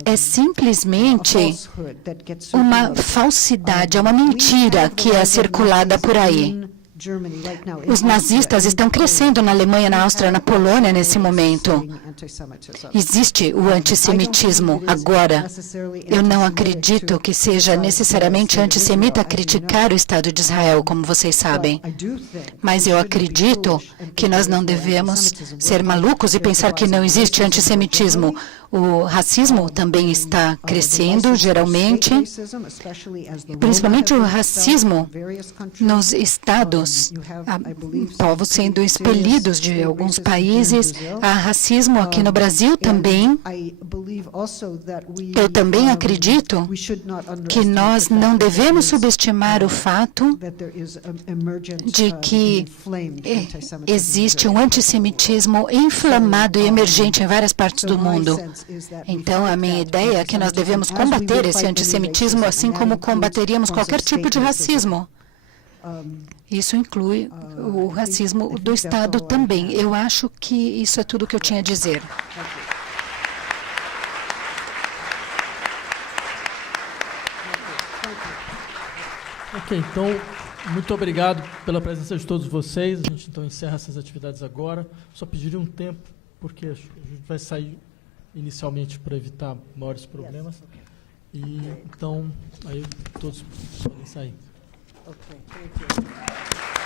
é simplesmente uma falsidade, é uma mentira que é circulada por aí. Os nazistas estão crescendo na Alemanha, na Áustria, na Polônia nesse momento. Existe o antissemitismo agora. Eu não acredito que seja necessariamente antissemita criticar o Estado de Israel, como vocês sabem. Mas eu acredito que nós não devemos ser malucos e pensar que não existe antissemitismo. O racismo também está crescendo, geralmente, principalmente o racismo nos estados, povos sendo expelidos de alguns países. Há racismo aqui no Brasil também. Eu também acredito que nós não devemos subestimar o fato de que existe um antissemitismo inflamado e emergente em várias partes do mundo. Então, a minha ideia é que nós devemos combater esse antissemitismo assim como combateríamos qualquer tipo de racismo. Isso inclui o racismo do Estado também. Eu acho que isso é tudo que eu tinha a dizer. Ok, então, muito obrigado pela presença de todos vocês. A gente então encerra essas atividades agora. Só pediria um tempo, porque a gente vai sair inicialmente para evitar maiores problemas. E então, aí todos podem sair. Okay, thank you.